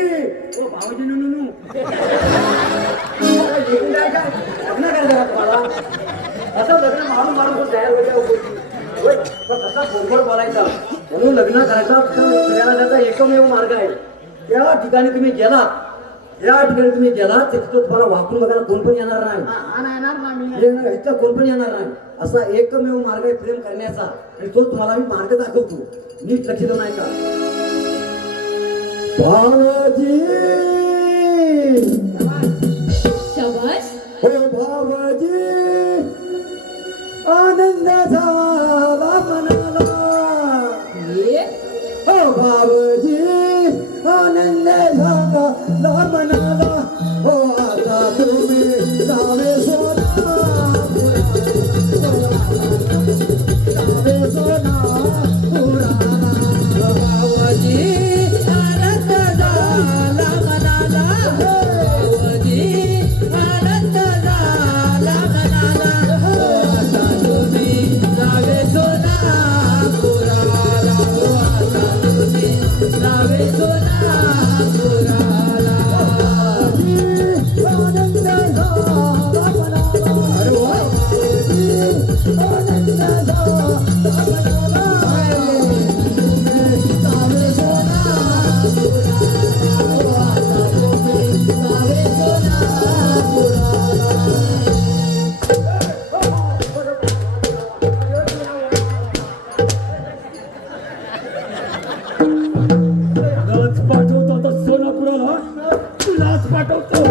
ओ भाऊजी नुनू लग्न करायचं का तुम्हाला असं लग्न मारून मारून कोण तयार होते होय पण कसा गोड बोलायचा म्हणून लग्न करायचा स्त्रियाला त्याचा एकमेव मार्ग आहे त्या ठिकाणी तुम्ही गेलात या ठिकाणी तुम्ही गेलात तिथं तुम्हाला वापरून बघायला कोण पण येणार नाही इथं कोण पण येणार नाही असा एकमेव मार्ग आहे प्रेम करण्याचा आणि तो तुम्हाला मी मार्ग दाखवतो नीट लक्ष देऊ नाही का भावजी शाबास हो भावजी आनंद झाला मनाला हो भावजी आनंद झाला मनाला हो आता तुम्ही जावे सोना जावे सोना पुराणा भावजी आनंद झाला मनाला भावजी आनंद झाला मनाला आता तुम्ही जावे सोनापुराला आता तुम्ही जावे सोनापुराला आनंद झाला मनाला अरे वा आनंद झाला मनाला जावे सोनापुराला आता तुम्ही जावे सोनापुराला लाच पाठवतो आता सोलापुराला तू लाच पाठवतो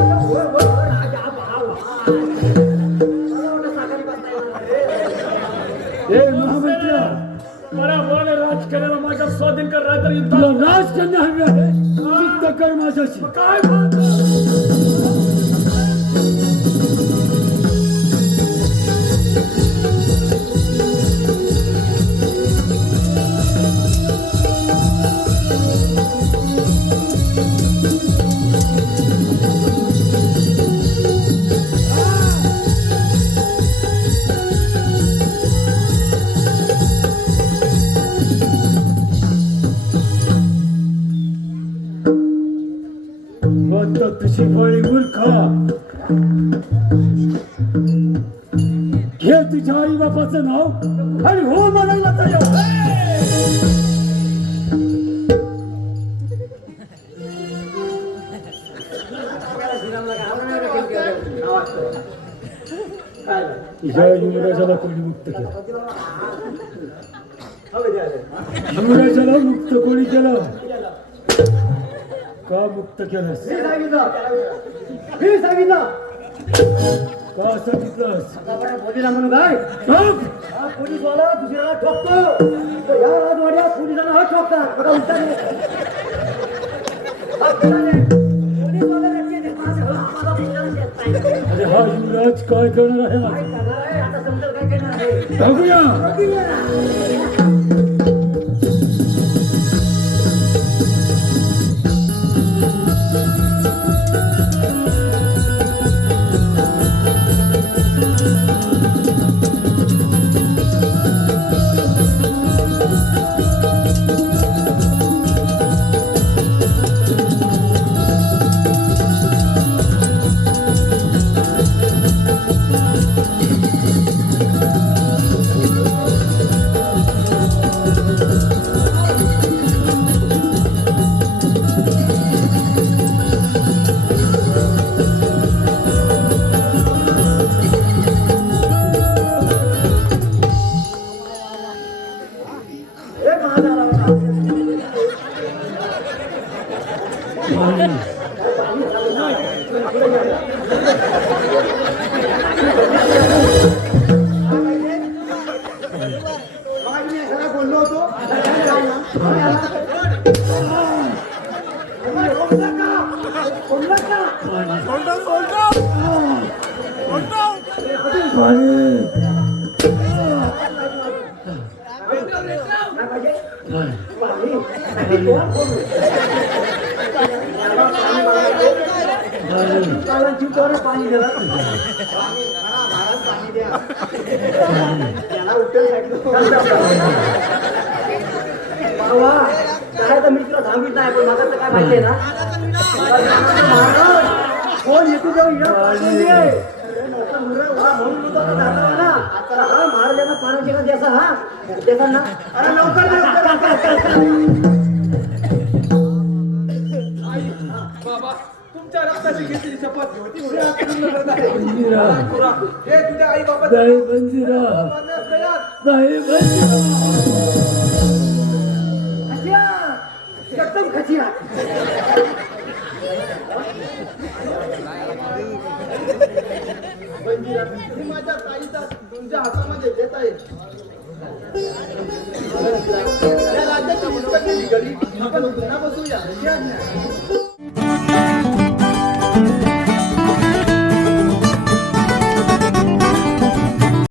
ए महामंत्र्या मला बोलाने राजकन्याला माझ्या स्वाधीन कर राहता तुला राजकन्या हवी आहे चित्त कर माझ्याशी काय तुझी बळी मूर्खा घे तुझ्या आई बापाचं नाव आणि हो म्हणायला तयार या युवराजाला कोणी मुक्त केलं युवराजाला मुक्त कोणी केलं का मुक्त केलंस मी सांगितलं का सांगितलंस मोदीला म्हणू काय चुप! हा पोलीसवाला दुसऱ्याला ठोकतो तो या राजवाड्यात पोलिसांना हा ठोकतात बघा उलटाने. हा उलटाने. पोलीसवाला व्यक्ती ते माझे हवा आम्हाला पोलिसांना देत नाही. अरे हा युवराज काय करणार आहे काय करणार आहे आता समजेल काय करणार आहे बघूया मी ह्याला बोललो होतो पाणी दिलं त्याला उठेल बाबा काय तर मी तुला थांबित नाही पण मला तर काय माहितीये ना कोण येतो जाऊ हा महाराजांना पाण्याची का द्यायचा हा द्यायचा ना अरे लवकर बाबा तुमच्या रक्ताची घेतली शपथ हे तुझ्या आई बाबा एकदम खचिया मी माझ्या ताईचा तुमच्या हातामध्ये देत आहे या राज्याची मुलगा गेली घरी आपण पुन्हा बसूया